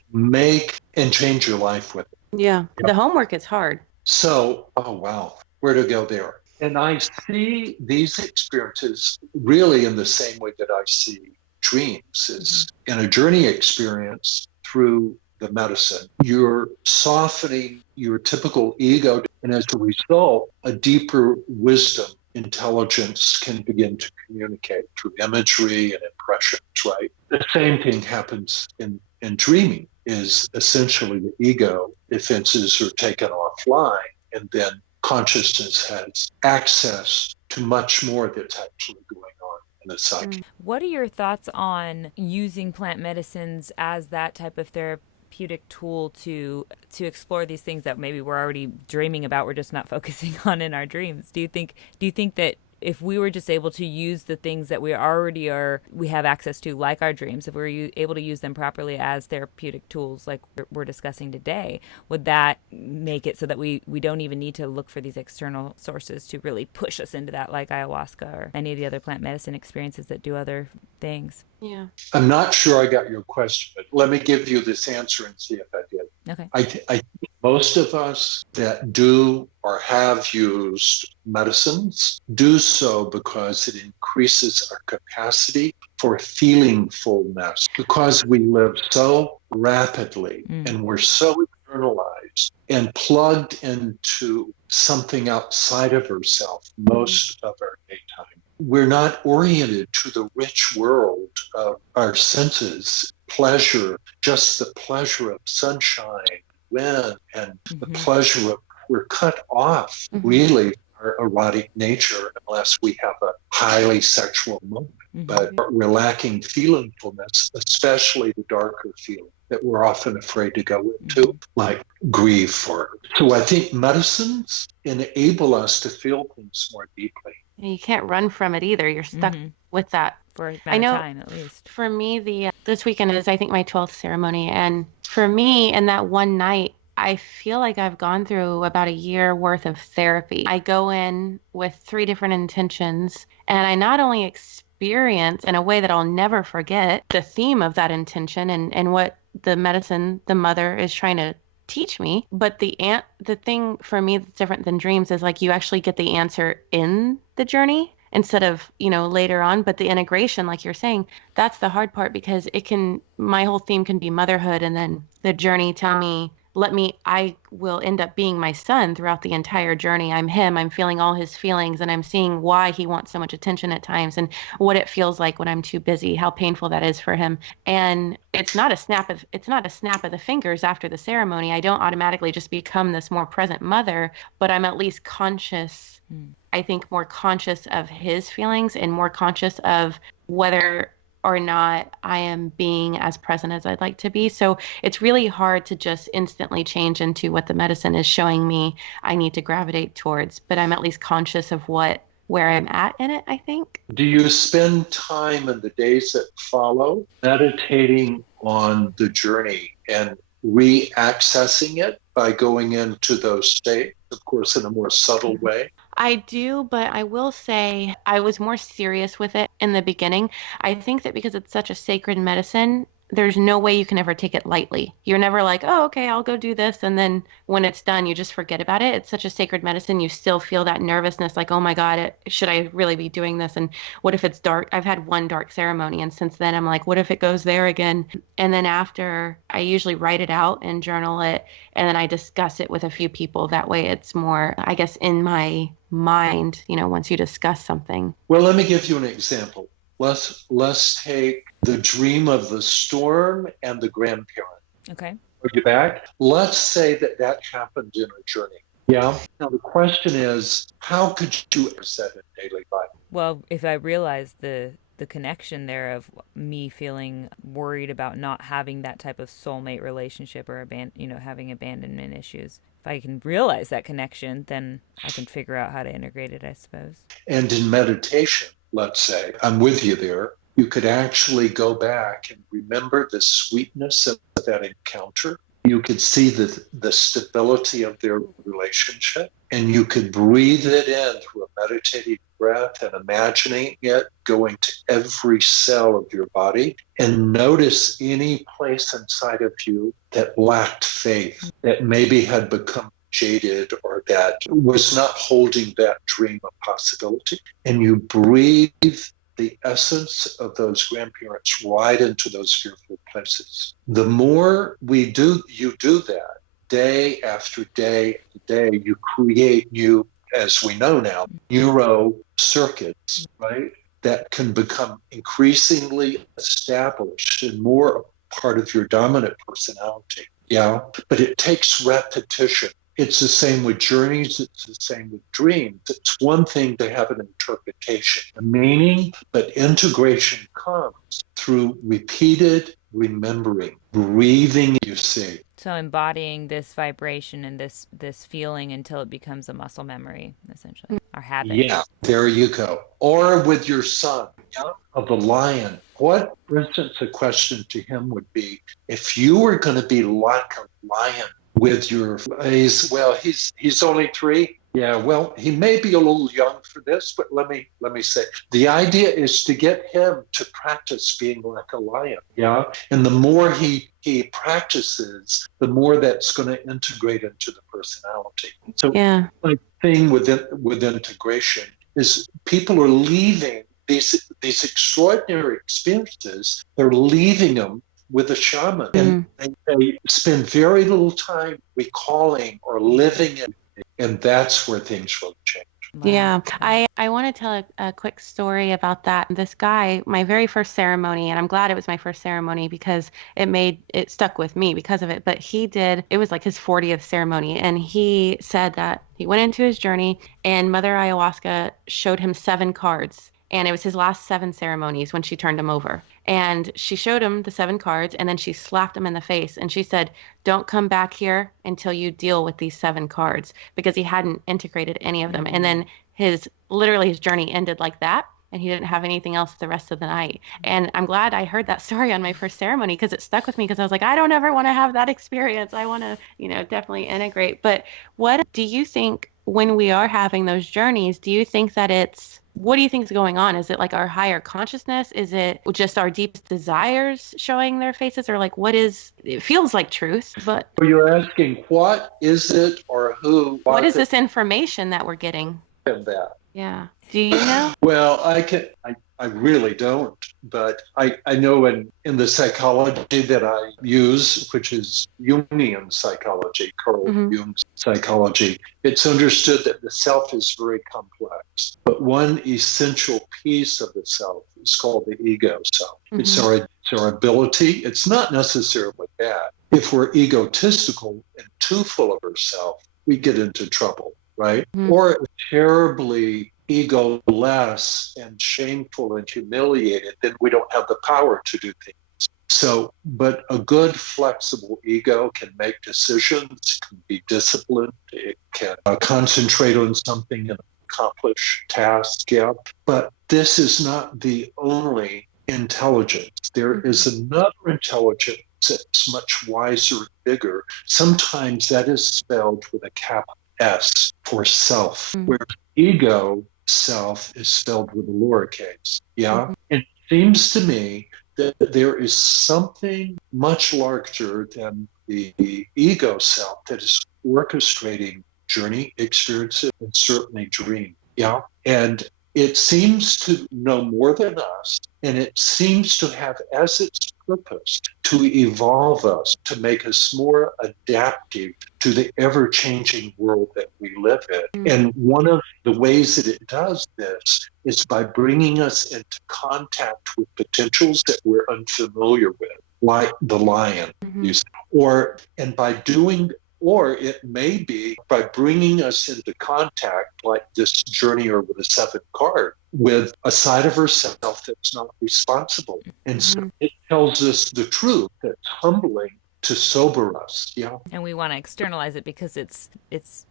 change your life with it. Yeah. The homework is hard. So, oh wow, where to go there? And I see these experiences really in the same way that I see dreams, is in a journey experience through the medicine. You're softening your typical ego, and as a result, a deeper wisdom, intelligence can begin to communicate through imagery and impressions, right? The same thing happens in dreaming, is essentially the ego defenses are taken offline, and then consciousness has access to much more that's actually going on in the psyche. What are your thoughts on using plant medicines as that type of therapeutic tool to explore these things that maybe we're already dreaming about, we're just not focusing on in our dreams? Do you think that if we were just able to use the things that we have access to, like our dreams, if we were able to use them properly as therapeutic tools like we're discussing today, would that make it so that we don't even need to look for these external sources to really push us into that, like ayahuasca or any of the other plant medicine experiences that do other things? Yeah. I'm not sure I got your question, but let me give you this answer and see if I did. Okay. I think most of us that do or have used medicines do so because it increases our capacity for feeling fullness, because we live so rapidly and we're so internalized and plugged into something outside of ourselves most of our daytime. We're not oriented to the rich world of our senses, pleasure, just the pleasure of sunshine, wind, and the pleasure of, we're cut off really our erotic nature unless we have a highly sexual moment. But we're lacking feelingfulness, especially the darker feeling that we're often afraid to go into, like grief. So I think medicines enable us to feel things more deeply. You can't run from it either. You're stuck with that. For a amount of time, at least. For me, this weekend is, I think, my 12th ceremony. And for me, in that one night, I feel like I've gone through about a year worth of therapy. I go in with 3 different intentions, and I not only experience in a way that I'll never forget the theme of that intention and what the mother is trying to teach me, but the thing for me that's different than dreams is like you actually get the answer in the journey instead of, later on. But the integration, like you're saying, that's the hard part, because my whole theme can be motherhood, and then the journey tell me I will end up being my son throughout the entire journey. I'm him. I'm feeling all his feelings, and I'm seeing why he wants so much attention at times and what it feels like when I'm too busy, how painful that is for him. And it's not a snap of the fingers after the ceremony. I don't automatically just become this more present mother, but I'm at least conscious. I think more conscious of his feelings and more conscious of whether or not I am being as present as I'd like to be. So it's really hard to just instantly change into what the medicine is showing me I need to gravitate towards, but I'm at least conscious of where I'm at in it, I think. Do you spend time in the days that follow meditating on the journey and re-accessing it by going into those states, of course, in a more subtle way? I do, but I will say I was more serious with it in the beginning. I think that because it's such a sacred medicine, there's no way you can ever take it lightly. You're never like, oh, okay, I'll go do this. And then when it's done, you just forget about it. It's such a sacred medicine. You still feel that nervousness, like, oh my God, should I really be doing this? And what if it's dark? I've had one dark ceremony. And since then, I'm like, what if it goes there again? And then after, I usually write it out and journal it. And then I discuss it with a few people. That way it's more, I guess, in my mind, once you discuss something. Well, let me give you an example. Let's take the dream of the storm and the grandparent. Okay. Are you back? Let's say that happened in a journey. Yeah. Now the question is, how could you set in daily life? Well, if I realize the connection there of me feeling worried about not having that type of soulmate relationship or having abandonment issues, if I can realize that connection, then I can figure out how to integrate it, I suppose. And in meditation, let's say, I'm with you there, you could actually go back and remember the sweetness of that encounter. You could see the stability of their relationship, and you could breathe it in through a meditative breath and imagining it going to every cell of your body, and notice any place inside of you that lacked faith, that maybe had become jaded or that was not holding that dream of possibility. And you breathe the essence of those grandparents right into those fearful places. The more you do that, day after day after day, you create new, as we know now, neuro circuits, right, that can become increasingly established and more a part of your dominant personality. Yeah, but it takes repetition. It's the same with journeys. It's the same with dreams. It's one thing to have an interpretation, a meaning, but integration comes through repeated remembering, breathing, you see. So embodying this vibration and this feeling until it becomes a muscle memory, essentially, our habit. Yeah, there you go. Or with your son, of the lion. What, for instance, a question to him would be, if you were going to be like a lion with your, he's only 3. Yeah, well, he may be a little young for this, but let me say, the idea is to get him to practice being like a lion. Yeah, and the more he practices, the more that's going to integrate into the personality. So, my thing with integration is people are leaving these extraordinary experiences. They're leaving them with a shaman, and they spend very little time recalling or living in. And that's where things will change. Wow. Yeah, I want to tell a quick story about that. This guy, my very first ceremony, and I'm glad it was my first ceremony because it stuck with me because of it. But it was like his 40th ceremony. And he said that he went into his journey and Mother Ayahuasca showed him 7 cards. And it was his last 7 ceremonies when she turned him over. And she showed him the 7 cards, and then she slapped him in the face. And she said, don't come back here until you deal with these 7 cards, because he hadn't integrated any of them. And then his journey ended like that. And he didn't have anything else the rest of the night. And I'm glad I heard that story on my first ceremony, because it stuck with me, because I was like, I don't ever want to have that experience. I want to, definitely integrate. But what do you think when we are having those journeys? Do you think that what do you think is going on? Is it like our higher consciousness? Is it just our deepest desires showing their faces? Or like, it feels like truth, but... You're asking, what is it or who? What is this information that we're getting? That. Yeah. Do you know? Well, I really don't, but I know in the psychology that I use, which is Jungian psychology, Carl Mm-hmm. Jung's psychology, it's understood that the self is very complex. But one essential piece of the self is called the ego self. Mm-hmm. It's our ability. It's not necessarily bad. If we're egotistical and too full of ourselves, we get into trouble, right? Mm-hmm. Or terribly ego-less and shameful and humiliated, then we don't have the power to do things. So, but a good, flexible ego can make decisions, can be disciplined, it can concentrate on something and accomplish tasks. Yeah. But this is not the only intelligence. There is another intelligence that's much wiser and bigger. Sometimes that is spelled with a capital S for self, where ego self is spelled with a lowercase. Yeah. Mm-hmm. It seems to me that there is something much larger than the ego self that is orchestrating journey, experiences, and certainly dream. Yeah. And it seems to know more than us, and it seems to have as its purpose to evolve us, to make us more adaptive to the ever-changing world that we live in. And one of the ways that it does this is by bringing us into contact with potentials that we're unfamiliar with, like the lion, you see. And by doing, or it may be by bringing us into contact, like this journeyer with a seventh card, with a side of herself that's not responsible. And so it tells us the truth that's humbling to sober us. Yeah. And we want to externalize it because it's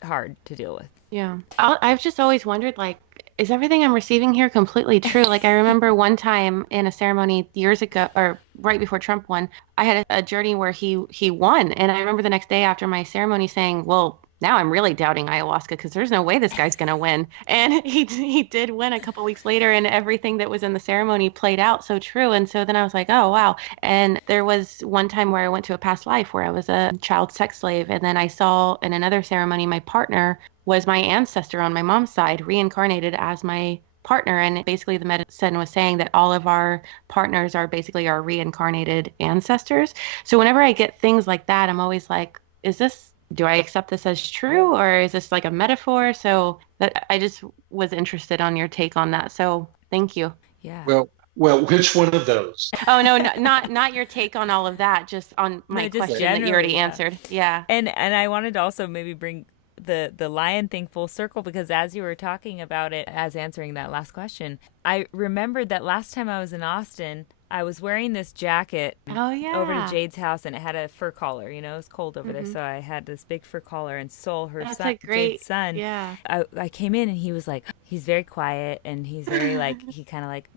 hard to deal with. Yeah. I've just always wondered, like, is everything I'm receiving here completely true? Like, I remember one time in a ceremony years ago, or right before Trump won, I had a journey where he won. And I remember the next day after my ceremony saying, well, now I'm really doubting ayahuasca because there's no way this guy's going to win. And he did win a couple weeks later, and everything that was in the ceremony played out so true. And so then I was like, oh, wow. And there was one time where I went to a past life where I was a child sex slave. And then I saw in another ceremony, my partner was my ancestor on my mom's side, reincarnated as my partner. And basically the medicine was saying that all of our partners are basically our reincarnated ancestors. So whenever I get things like that, I'm always like, do I accept this as true, or is this like a metaphor? So that I just was interested on your take on that. So thank you. Yeah. Well, which one of those? Oh no, not your take on all of that, just on my question that you already answered. Yeah. And I wanted to also maybe bring the lion thing full circle, because as you were talking about it, as answering that last question, I remembered that last time I was in Austin, I was wearing this jacket over to Jade's house, and it had a fur collar. You know, it was cold over there, so I had this big fur collar. And Sol, Jade's son, I came in, and he was like, he's very quiet, and he's very like, he kind of like,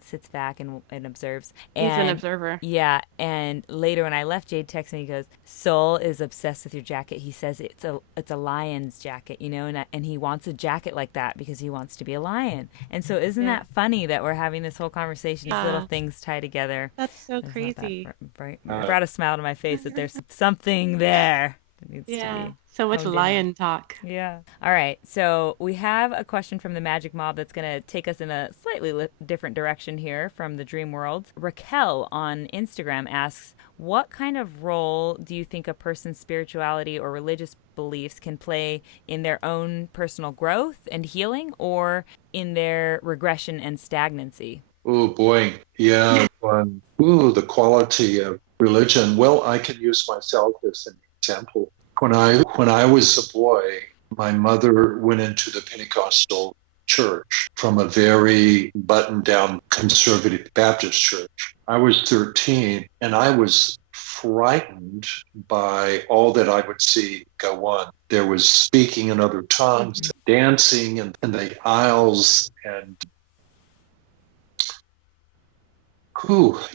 sits back and observes. He's an observer. Yeah. And later when I left, Jade texted me, he goes, Sol is obsessed with your jacket. He says it's a lion's jacket, and he wants a jacket like that because he wants to be a lion. And so isn't that funny that we're having this whole conversation, these little things tie together? That's so crazy. It brought a smile to my face that there's something there that needs to be. So much lion talk. Yeah. All right. So we have a question from the Magic Mob that's going to take us in a slightly different direction here from the dream world. Raquel on Instagram asks, what kind of role do you think a person's spirituality or religious beliefs can play in their own personal growth and healing, or in their regression and stagnancy? Oh, boy. Yeah. The quality of religion. Well, I can use myself as an example. When I was a boy, my mother went into the Pentecostal church from a very buttoned-down conservative Baptist church. I was 13, and I was frightened by all that I would see go on. There was speaking in other tongues, dancing in the aisles, and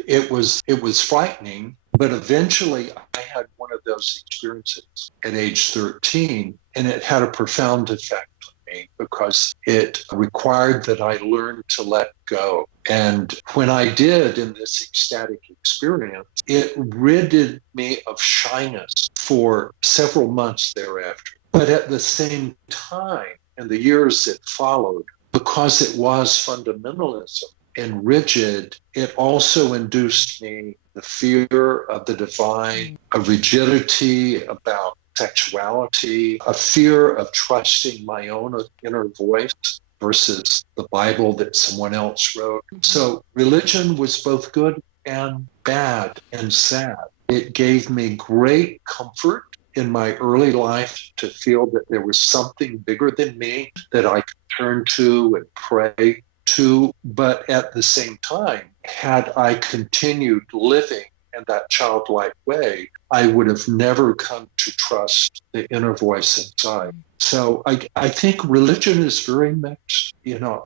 it was frightening. But eventually I had one of those experiences at age 13, and it had a profound effect on me because it required that I learn to let go. And when I did in this ecstatic experience, it ridded me of shyness for several months thereafter. But at the same time, in the years that followed, because it was fundamentalism and rigid, it also induced me the fear of the divine, a rigidity about sexuality, a fear of trusting my own inner voice versus the Bible that someone else wrote. So religion was both good and bad and sad. It gave me great comfort in my early life to feel that there was something bigger than me that I could turn to and pray to. But at the same time, had I continued living in that childlike way, I would have never come to trust the inner voice inside. So I think religion is very mixed.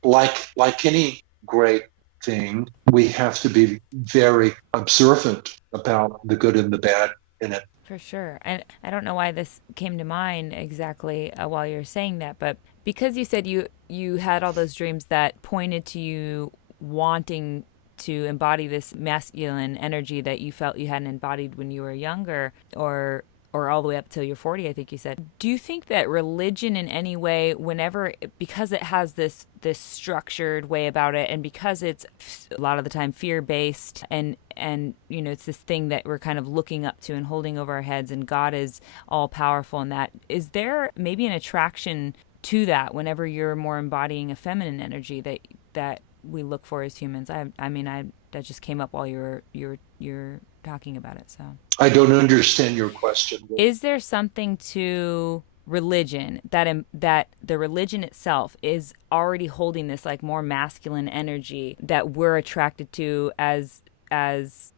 Like any great thing, we have to be very observant about the good and the bad in it. For sure. And I don't know why this came to mind exactly while you're saying that, but because you said you had all those dreams that pointed to you wanting to embody this masculine energy that you felt you hadn't embodied when you were younger, or all the way up till you're 40, I think you said. Do you think that religion in any way, because it has this structured way about it, and because it's a lot of the time fear-based, and it's this thing that we're kind of looking up to and holding over our heads, and God is all-powerful in that, is there maybe an attraction to that whenever you're more embodying a feminine energy that we look for as humans? That just came up while you're talking about it. So I don't understand your question. Is there something to religion that the religion itself is already holding this like more masculine energy that we're attracted to as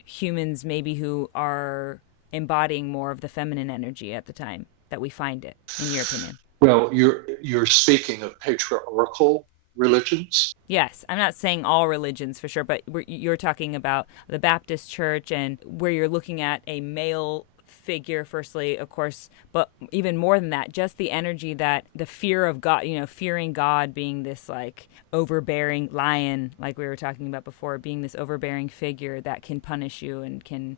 humans, maybe who are embodying more of the feminine energy at the time that we find it, in your opinion? Well, you're speaking of patriarchal religions? Yes, I'm not saying all religions for sure, but you're talking about the Baptist church, and where you're looking at a male figure, firstly, of course, but even more than that, just the energy that the fear of God, fearing God being this like overbearing lion, like we were talking about before, being this overbearing figure that can punish you and can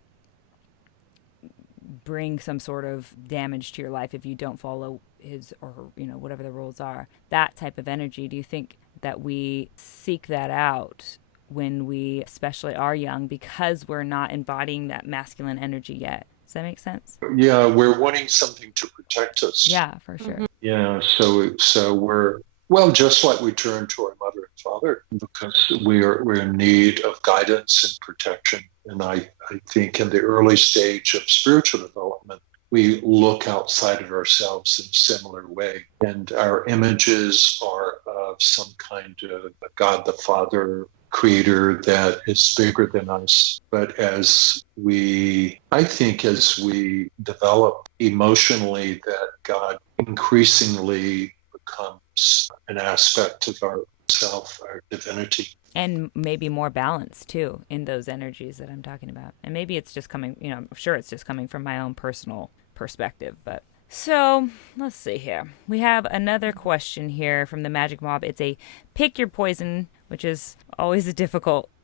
bring some sort of damage to your life if you don't follow his or whatever the rules are. That type of energy, do you think that we seek that out when we especially are young because we're not embodying that masculine energy yet? Does that make sense? Yeah, we're wanting something to protect us. Yeah, for sure. Mm-hmm. Yeah, so we're just like we turn to our mother and father because we're in need of guidance and protection. And I think in the early stage of spiritual development, we look outside of ourselves in a similar way. And our images are of some kind of God the Father, creator that is bigger than us. But as we develop emotionally, that God increasingly becomes an aspect of our self, our divinity. And maybe more balance too in those energies that I'm talking about. And maybe it's just coming, I'm sure it's just coming from my own personal perspective. But so let's see here. We have another question here from the Magic Mob. It's a pick your poison, which is always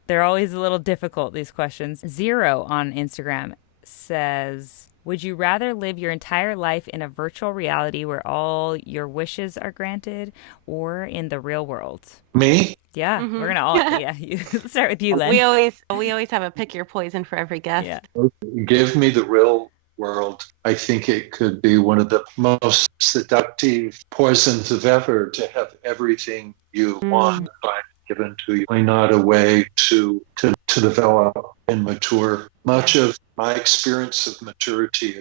they're always a little difficult, these questions. Zero on Instagram says, would you rather live your entire life in a virtual reality where all your wishes are granted, or in the real world? Me? Yeah, mm-hmm. We're gonna all. Yeah, let's start with you, Len. We always have a pick your poison for every guest. Yeah. Give me the real world. I think it could be one of the most seductive poisons of ever to have everything you want given to you. Why not a way to develop and mature? Much of my experience of maturity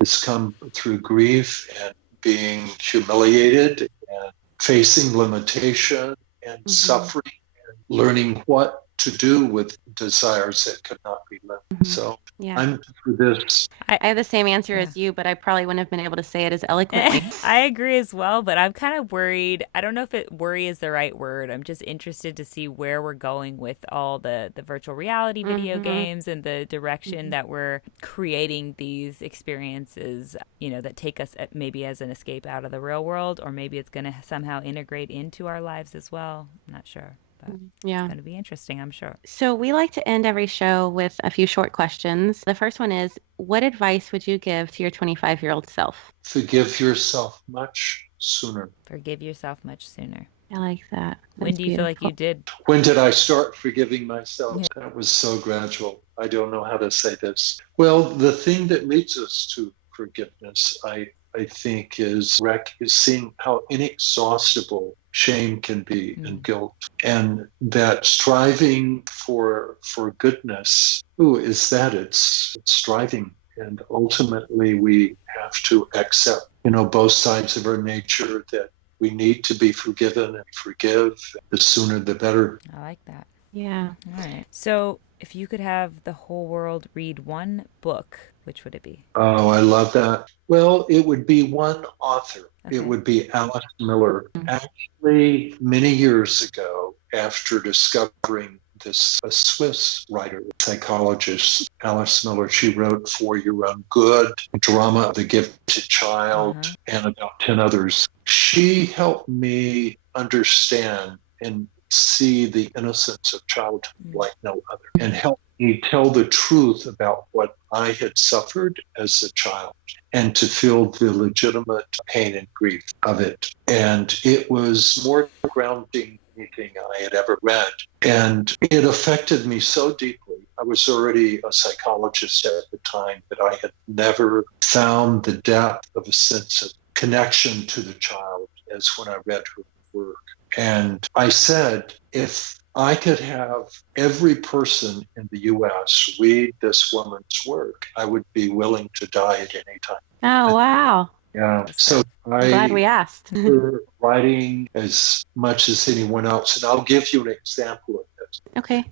has come through grief and being humiliated and facing limitation and suffering and learning what to do with desires that could not be lived. So I'm through this. I have the same answer as you, but I probably wouldn't have been able to say it as eloquently. I agree as well, but I'm kind of worried. I don't know if worry is the right word. I'm just interested to see where we're going with all the virtual reality video games and the direction that we're creating these experiences, that take us maybe as an escape out of the real world, or maybe it's going to somehow integrate into our lives as well. I'm not sure. But it's going to be interesting, I'm sure. So we like to end every show with a few short questions. The first one is, what advice would you give to your 25-year-old self? Forgive yourself much sooner. Forgive yourself much sooner. I like that. When That's do you feel like you beautiful. did? When did I start forgiving myself? Yeah. That was so gradual. I don't know how to say this. Well, the thing that leads us to forgiveness, I think, is seeing how inexhaustible shame can be and guilt. And that striving for goodness, is that it's striving. And ultimately we have to accept, both sides of our nature, that we need to be forgiven and forgive. The sooner the better. I like that. Yeah. All right. So, if you could have the whole world read one book, which would it be? Oh, I love that. Well, it would be one author. It Okay. would be Alice Miller. Actually, many years ago, after discovering this, a Swiss writer, psychologist, Alice Miller, she wrote For Your Own Good, Drama of the Gifted Child, and about 10 others. She helped me understand and see the innocence of childhood like no other, and help me tell the truth about what I had suffered as a child, and to feel the legitimate pain and grief of it. And it was more grounding than anything I had ever read. And it affected me so deeply. I was already a psychologist at the time, but I had never found the depth of a sense of connection to the child as when I read her work. And I said, if I could have every person in the U.S. read this woman's work, I would be willing to die at any time. Oh, wow. Yeah. So I'm glad we asked. her writing as much as anyone else. And I'll give you an example of this. Okay.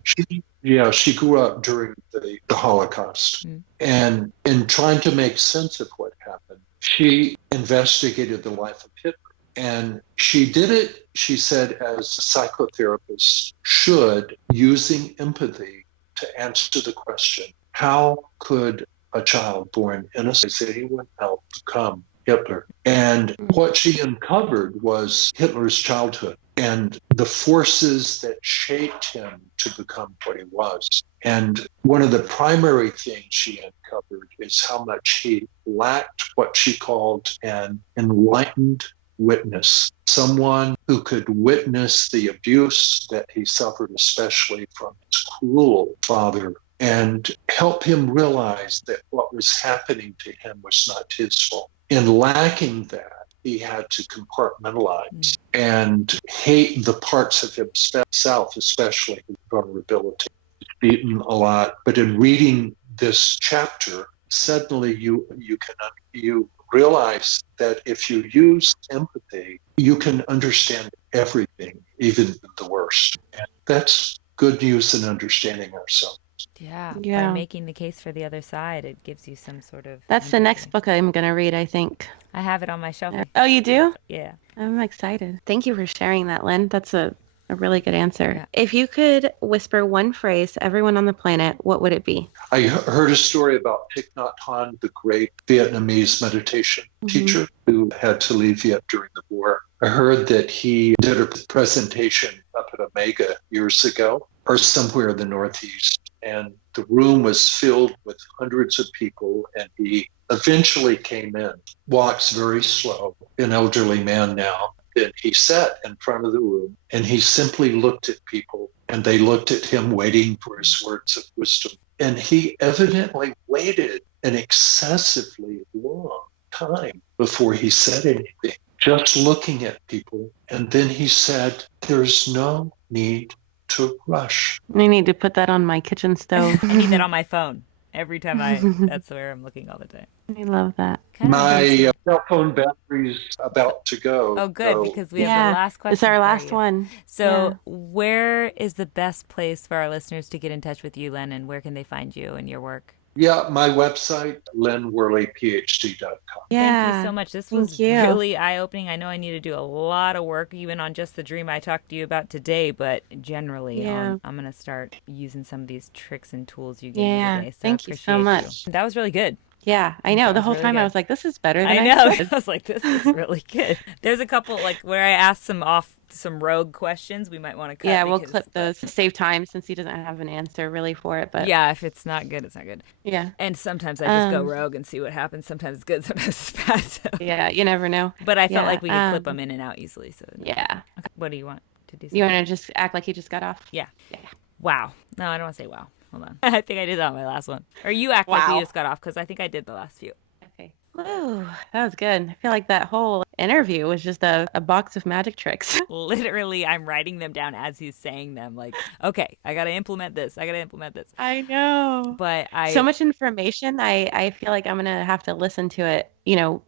She grew up during the Holocaust. And in trying to make sense of what happened, she investigated the life of Hitler. And she did it, she said, as a psychotherapist should, using empathy to answer the question, how could a child born innocent as anyone else become Hitler? And what she uncovered was Hitler's childhood and the forces that shaped him to become what he was. And one of the primary things she uncovered is how much he lacked what she called an enlightened witness, someone who could witness the abuse that he suffered, especially from his cruel father, and help him realize that what was happening to him was not his fault. In lacking that, he had to compartmentalize and hate the parts of himself, especially his vulnerability. He's beaten a lot, but in reading this chapter, suddenly you realize that if you use empathy, you can understand everything, even the worst. And that's good news in understanding ourselves. Yeah. Yeah. By making the case for the other side, it gives you some sort of That's the next book I'm going to read, I think. I have it on my shelf. Oh, you do? Yeah. I'm excited. Thank you for sharing that, Len. That's a really good answer. Yeah. If you could whisper one phrase to everyone on the planet, what would it be? I heard a story about Thich Nhat Hanh, the great Vietnamese meditation teacher who had to leave Viet during the war. I heard that he did a presentation up at Omega years ago, or somewhere in the Northeast, and the room was filled with hundreds of people, and he eventually came in, walks very slow, an elderly man now. And he sat in front of the room and he simply looked at people, and they looked at him waiting for his words of wisdom. And he evidently waited an excessively long time before he said anything, just looking at people. And then he said, "There's no need to rush." I need to put that on my kitchen stove. I need that on my phone. Every time that's where I'm looking all the time. I love that. My cell phone battery's about to go. Oh, good, because we have the last question. It's our last one. So where is the best place for our listeners to get in touch with you, Len, and where can they find you and your work? Yeah, my website, lenworleyphd.com. Yeah. Thank you so much. This was really eye-opening. I know I need to do a lot of work even on just the dream I talked to you about today, but generally I'm going to start using some of these tricks and tools you gave me today. So thank you so much. That was really good. Yeah, I think know. that The was whole really time I good. was like, this is better than I I know. expected. I was like, this is really good. There's a couple like where I asked some rogue questions we might want to cut Yeah, we'll because clip those to save time since he doesn't have an answer really for it. But yeah, if it's not good, it's not good. yeah, And sometimes I just go um, rogue and see what happens. Sometimes it's good, sometimes it's bad. So. yeah, you never know. But I felt Yeah, like we could clip them in and out easily. So yeah. okay. What do you want to do? You Something? want to just act like he just got off? Yeah. Yeah. Wow. No, I don't want to say wow. Hold on. I think I did that on my last one. Or you act like we Wow. just got off because I think I did the last few. Okay. Woo, that was good. I feel like that whole interview was just a box of magic tricks. Literally, I'm writing them down as he's saying them. Like, okay, I got to implement this. I got to implement this. I know. But So much information. I feel like I'm gonna have to listen to it,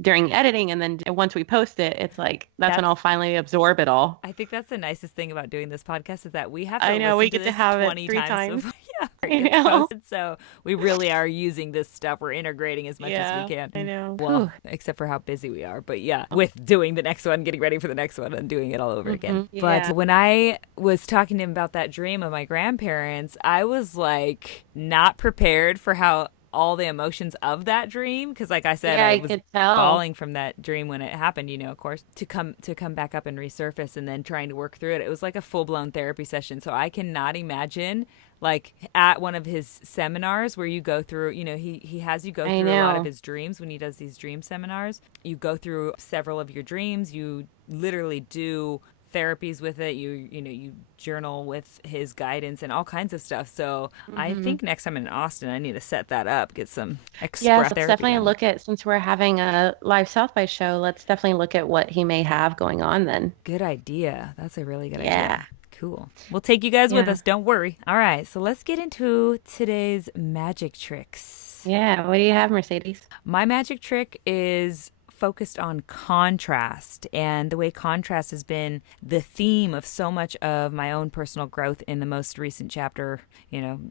during editing, and then once we post it, it's like that's when I'll finally absorb it all. I think that's the nicest thing about doing this podcast is that we have to I know listen we to get to this have it 20 3 times. before it I gets know. posted. So we really are using this stuff. We're integrating as much as we can. I know. Well, except for how busy we are. But yeah, with doing the next one, getting ready for the next one, and doing it all over again. Yeah. But when I was talking to him about that dream of my grandparents, I was like not prepared for how all the emotions of that dream, because like I said, Yeah, I I was could tell. bawling from that dream when it happened, of course, to come back up and resurface and then trying to work through it. It was like a full-blown therapy session. So I cannot imagine like at one of his seminars where you go through, he has you go I through a lot know. of his dreams when he does these dream seminars. You go through several of your dreams. You literally do therapies with it. You journal with his guidance and all kinds of stuff. So I think next time in Austin, I need to set that up, get some express Yes, let's therapy definitely done. look at, since we're having a live South by show, let's definitely look at what he may have going on then. Good idea. That's a really good Yeah. idea. Cool. We'll take you guys with Yeah. us. Don't worry. All right. So let's get into today's magic tricks. Yeah, what do you have, Mercedes? My magic trick is focused on contrast, and the way contrast has been the theme of so much of my own personal growth in the most recent chapter,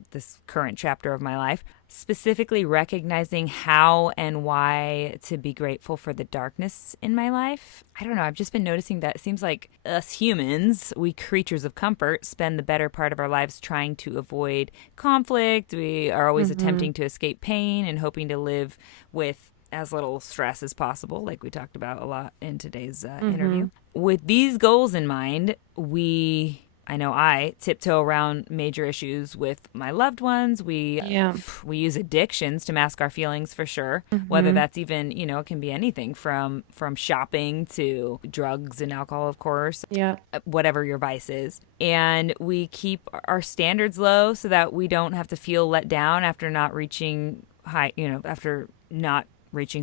this current chapter of my life, specifically recognizing how and why to be grateful for the darkness in my life. I don't know, I've just been noticing that it seems like us humans, we creatures of comfort, spend the better part of our lives trying to avoid conflict. We are always attempting to escape pain and hoping to live with as little stress as possible, like we talked about a lot in today's interview. With these goals in mind, I tiptoe around major issues with my loved ones. We use addictions to mask our feelings for sure, whether that's even, it can be anything from shopping to drugs and alcohol, of course, whatever your vice is. And we keep our standards low so that we don't have to feel let down after not reaching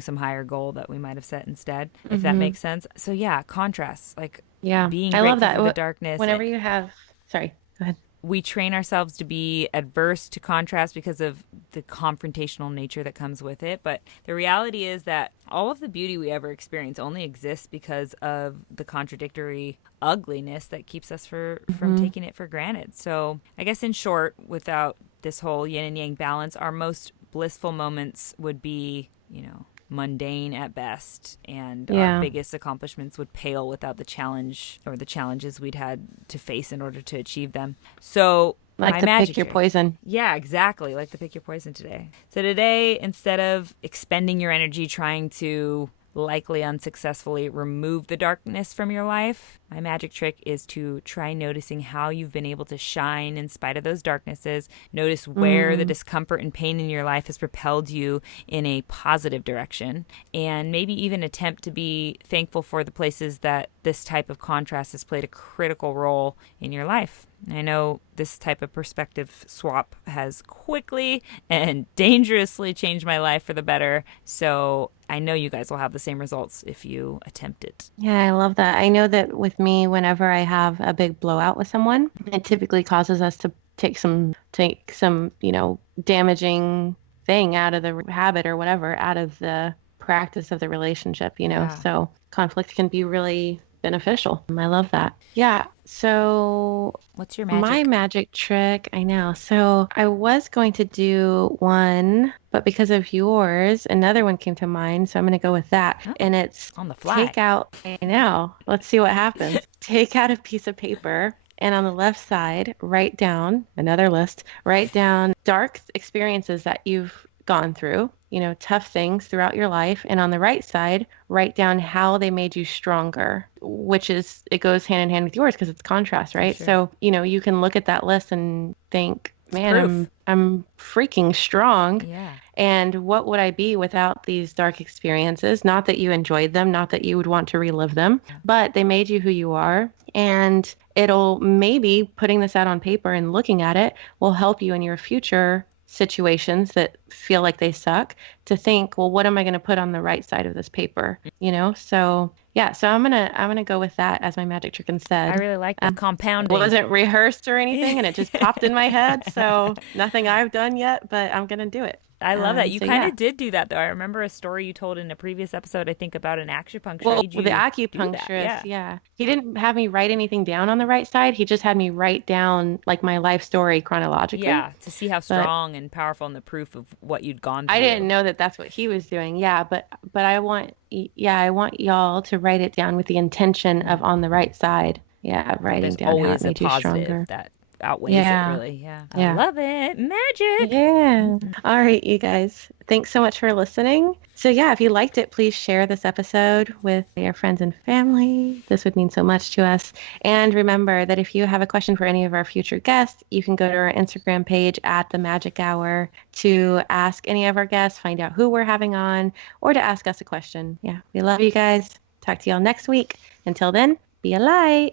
some higher goal that we might have set instead, if that makes sense. So yeah, contrasts, like being I grateful love that. for the darkness. Whenever you have, sorry, go ahead. We train ourselves to be adverse to contrast because of the confrontational nature that comes with it. But the reality is that all of the beauty we ever experience only exists because of the contradictory ugliness that keeps us from taking it for granted. So I guess in short, without this whole yin and yang balance, our most blissful moments would be, mundane at best, and our biggest accomplishments would pale without the challenge or the challenges we'd had to face in order to achieve them. So Like to pick your poison. Yeah, exactly. Like to pick your poison today. So today, instead of expending your energy trying to likely unsuccessfully remove the darkness from your life, my magic trick is to try noticing how you've been able to shine in spite of those darknesses. Notice where the discomfort and pain in your life has propelled you in a positive direction, and maybe even attempt to be thankful for the places that this type of contrast has played a critical role in your life. I know this type of perspective swap has quickly and dangerously changed my life for the better, so I know you guys will have the same results if you attempt it. Yeah, I love that. I know that with me, whenever I have a big blowout with someone, it typically causes us to take some, damaging thing out of the habit or whatever, out of the practice of the relationship, So conflict can be really beneficial. I love that. Yeah. So what's your magic? My magic trick, I know. So I was going to do one, but because of yours, another one came to mind. So I'm going to go with that. Oh, and it's on the fly. I know. Let's see what happens. Take out a piece of paper, and on the left side, write down dark experiences that you've gone through, tough things throughout your life. And on the right side, write down how they made you stronger, which is, it goes hand in hand with yours because it's contrast, right? Sure. So, you can look at that list and think, man, proof. I'm freaking strong. Yeah. And what would I be without these dark experiences? Not that you enjoyed them, not that you would want to relive them, but they made you who you are. And it'll maybe putting this out on paper and looking at it will help you in your future situations that feel like they suck to think, well, what am I going to put on the right side of this paper? So yeah, so I'm gonna go with that as my magic trick instead. I really like the compounding. It wasn't rehearsed or anything, and it just popped in my head. So nothing I've done yet, but I'm gonna do it. I love that. You so kind of yeah. did do that, though. I remember a story you told in a previous episode, I think, about an acupuncture. Well, Made you the do that. acupuncturist, yeah. He didn't have me write anything down on the right side. He just had me write down like my life story chronologically. Yeah, to see how strong and powerful and the proof of what you'd gone through. I didn't know that that's what he was doing. Yeah, but I want y'all to write it down with the intention of on the right side. Yeah, writing down how it made you stronger. That outweighs it, really. Yeah. I love it. Magic. Yeah. All right, you guys. Thanks so much for listening. So yeah, if you liked it, please share this episode with your friends and family. This would mean so much to us. And remember that if you have a question for any of our future guests, you can go to our Instagram page at The Magic Hour to ask any of our guests, find out who we're having on, or to ask us a question. Yeah, we love you guys. Talk to y'all next week. Until then, be a light.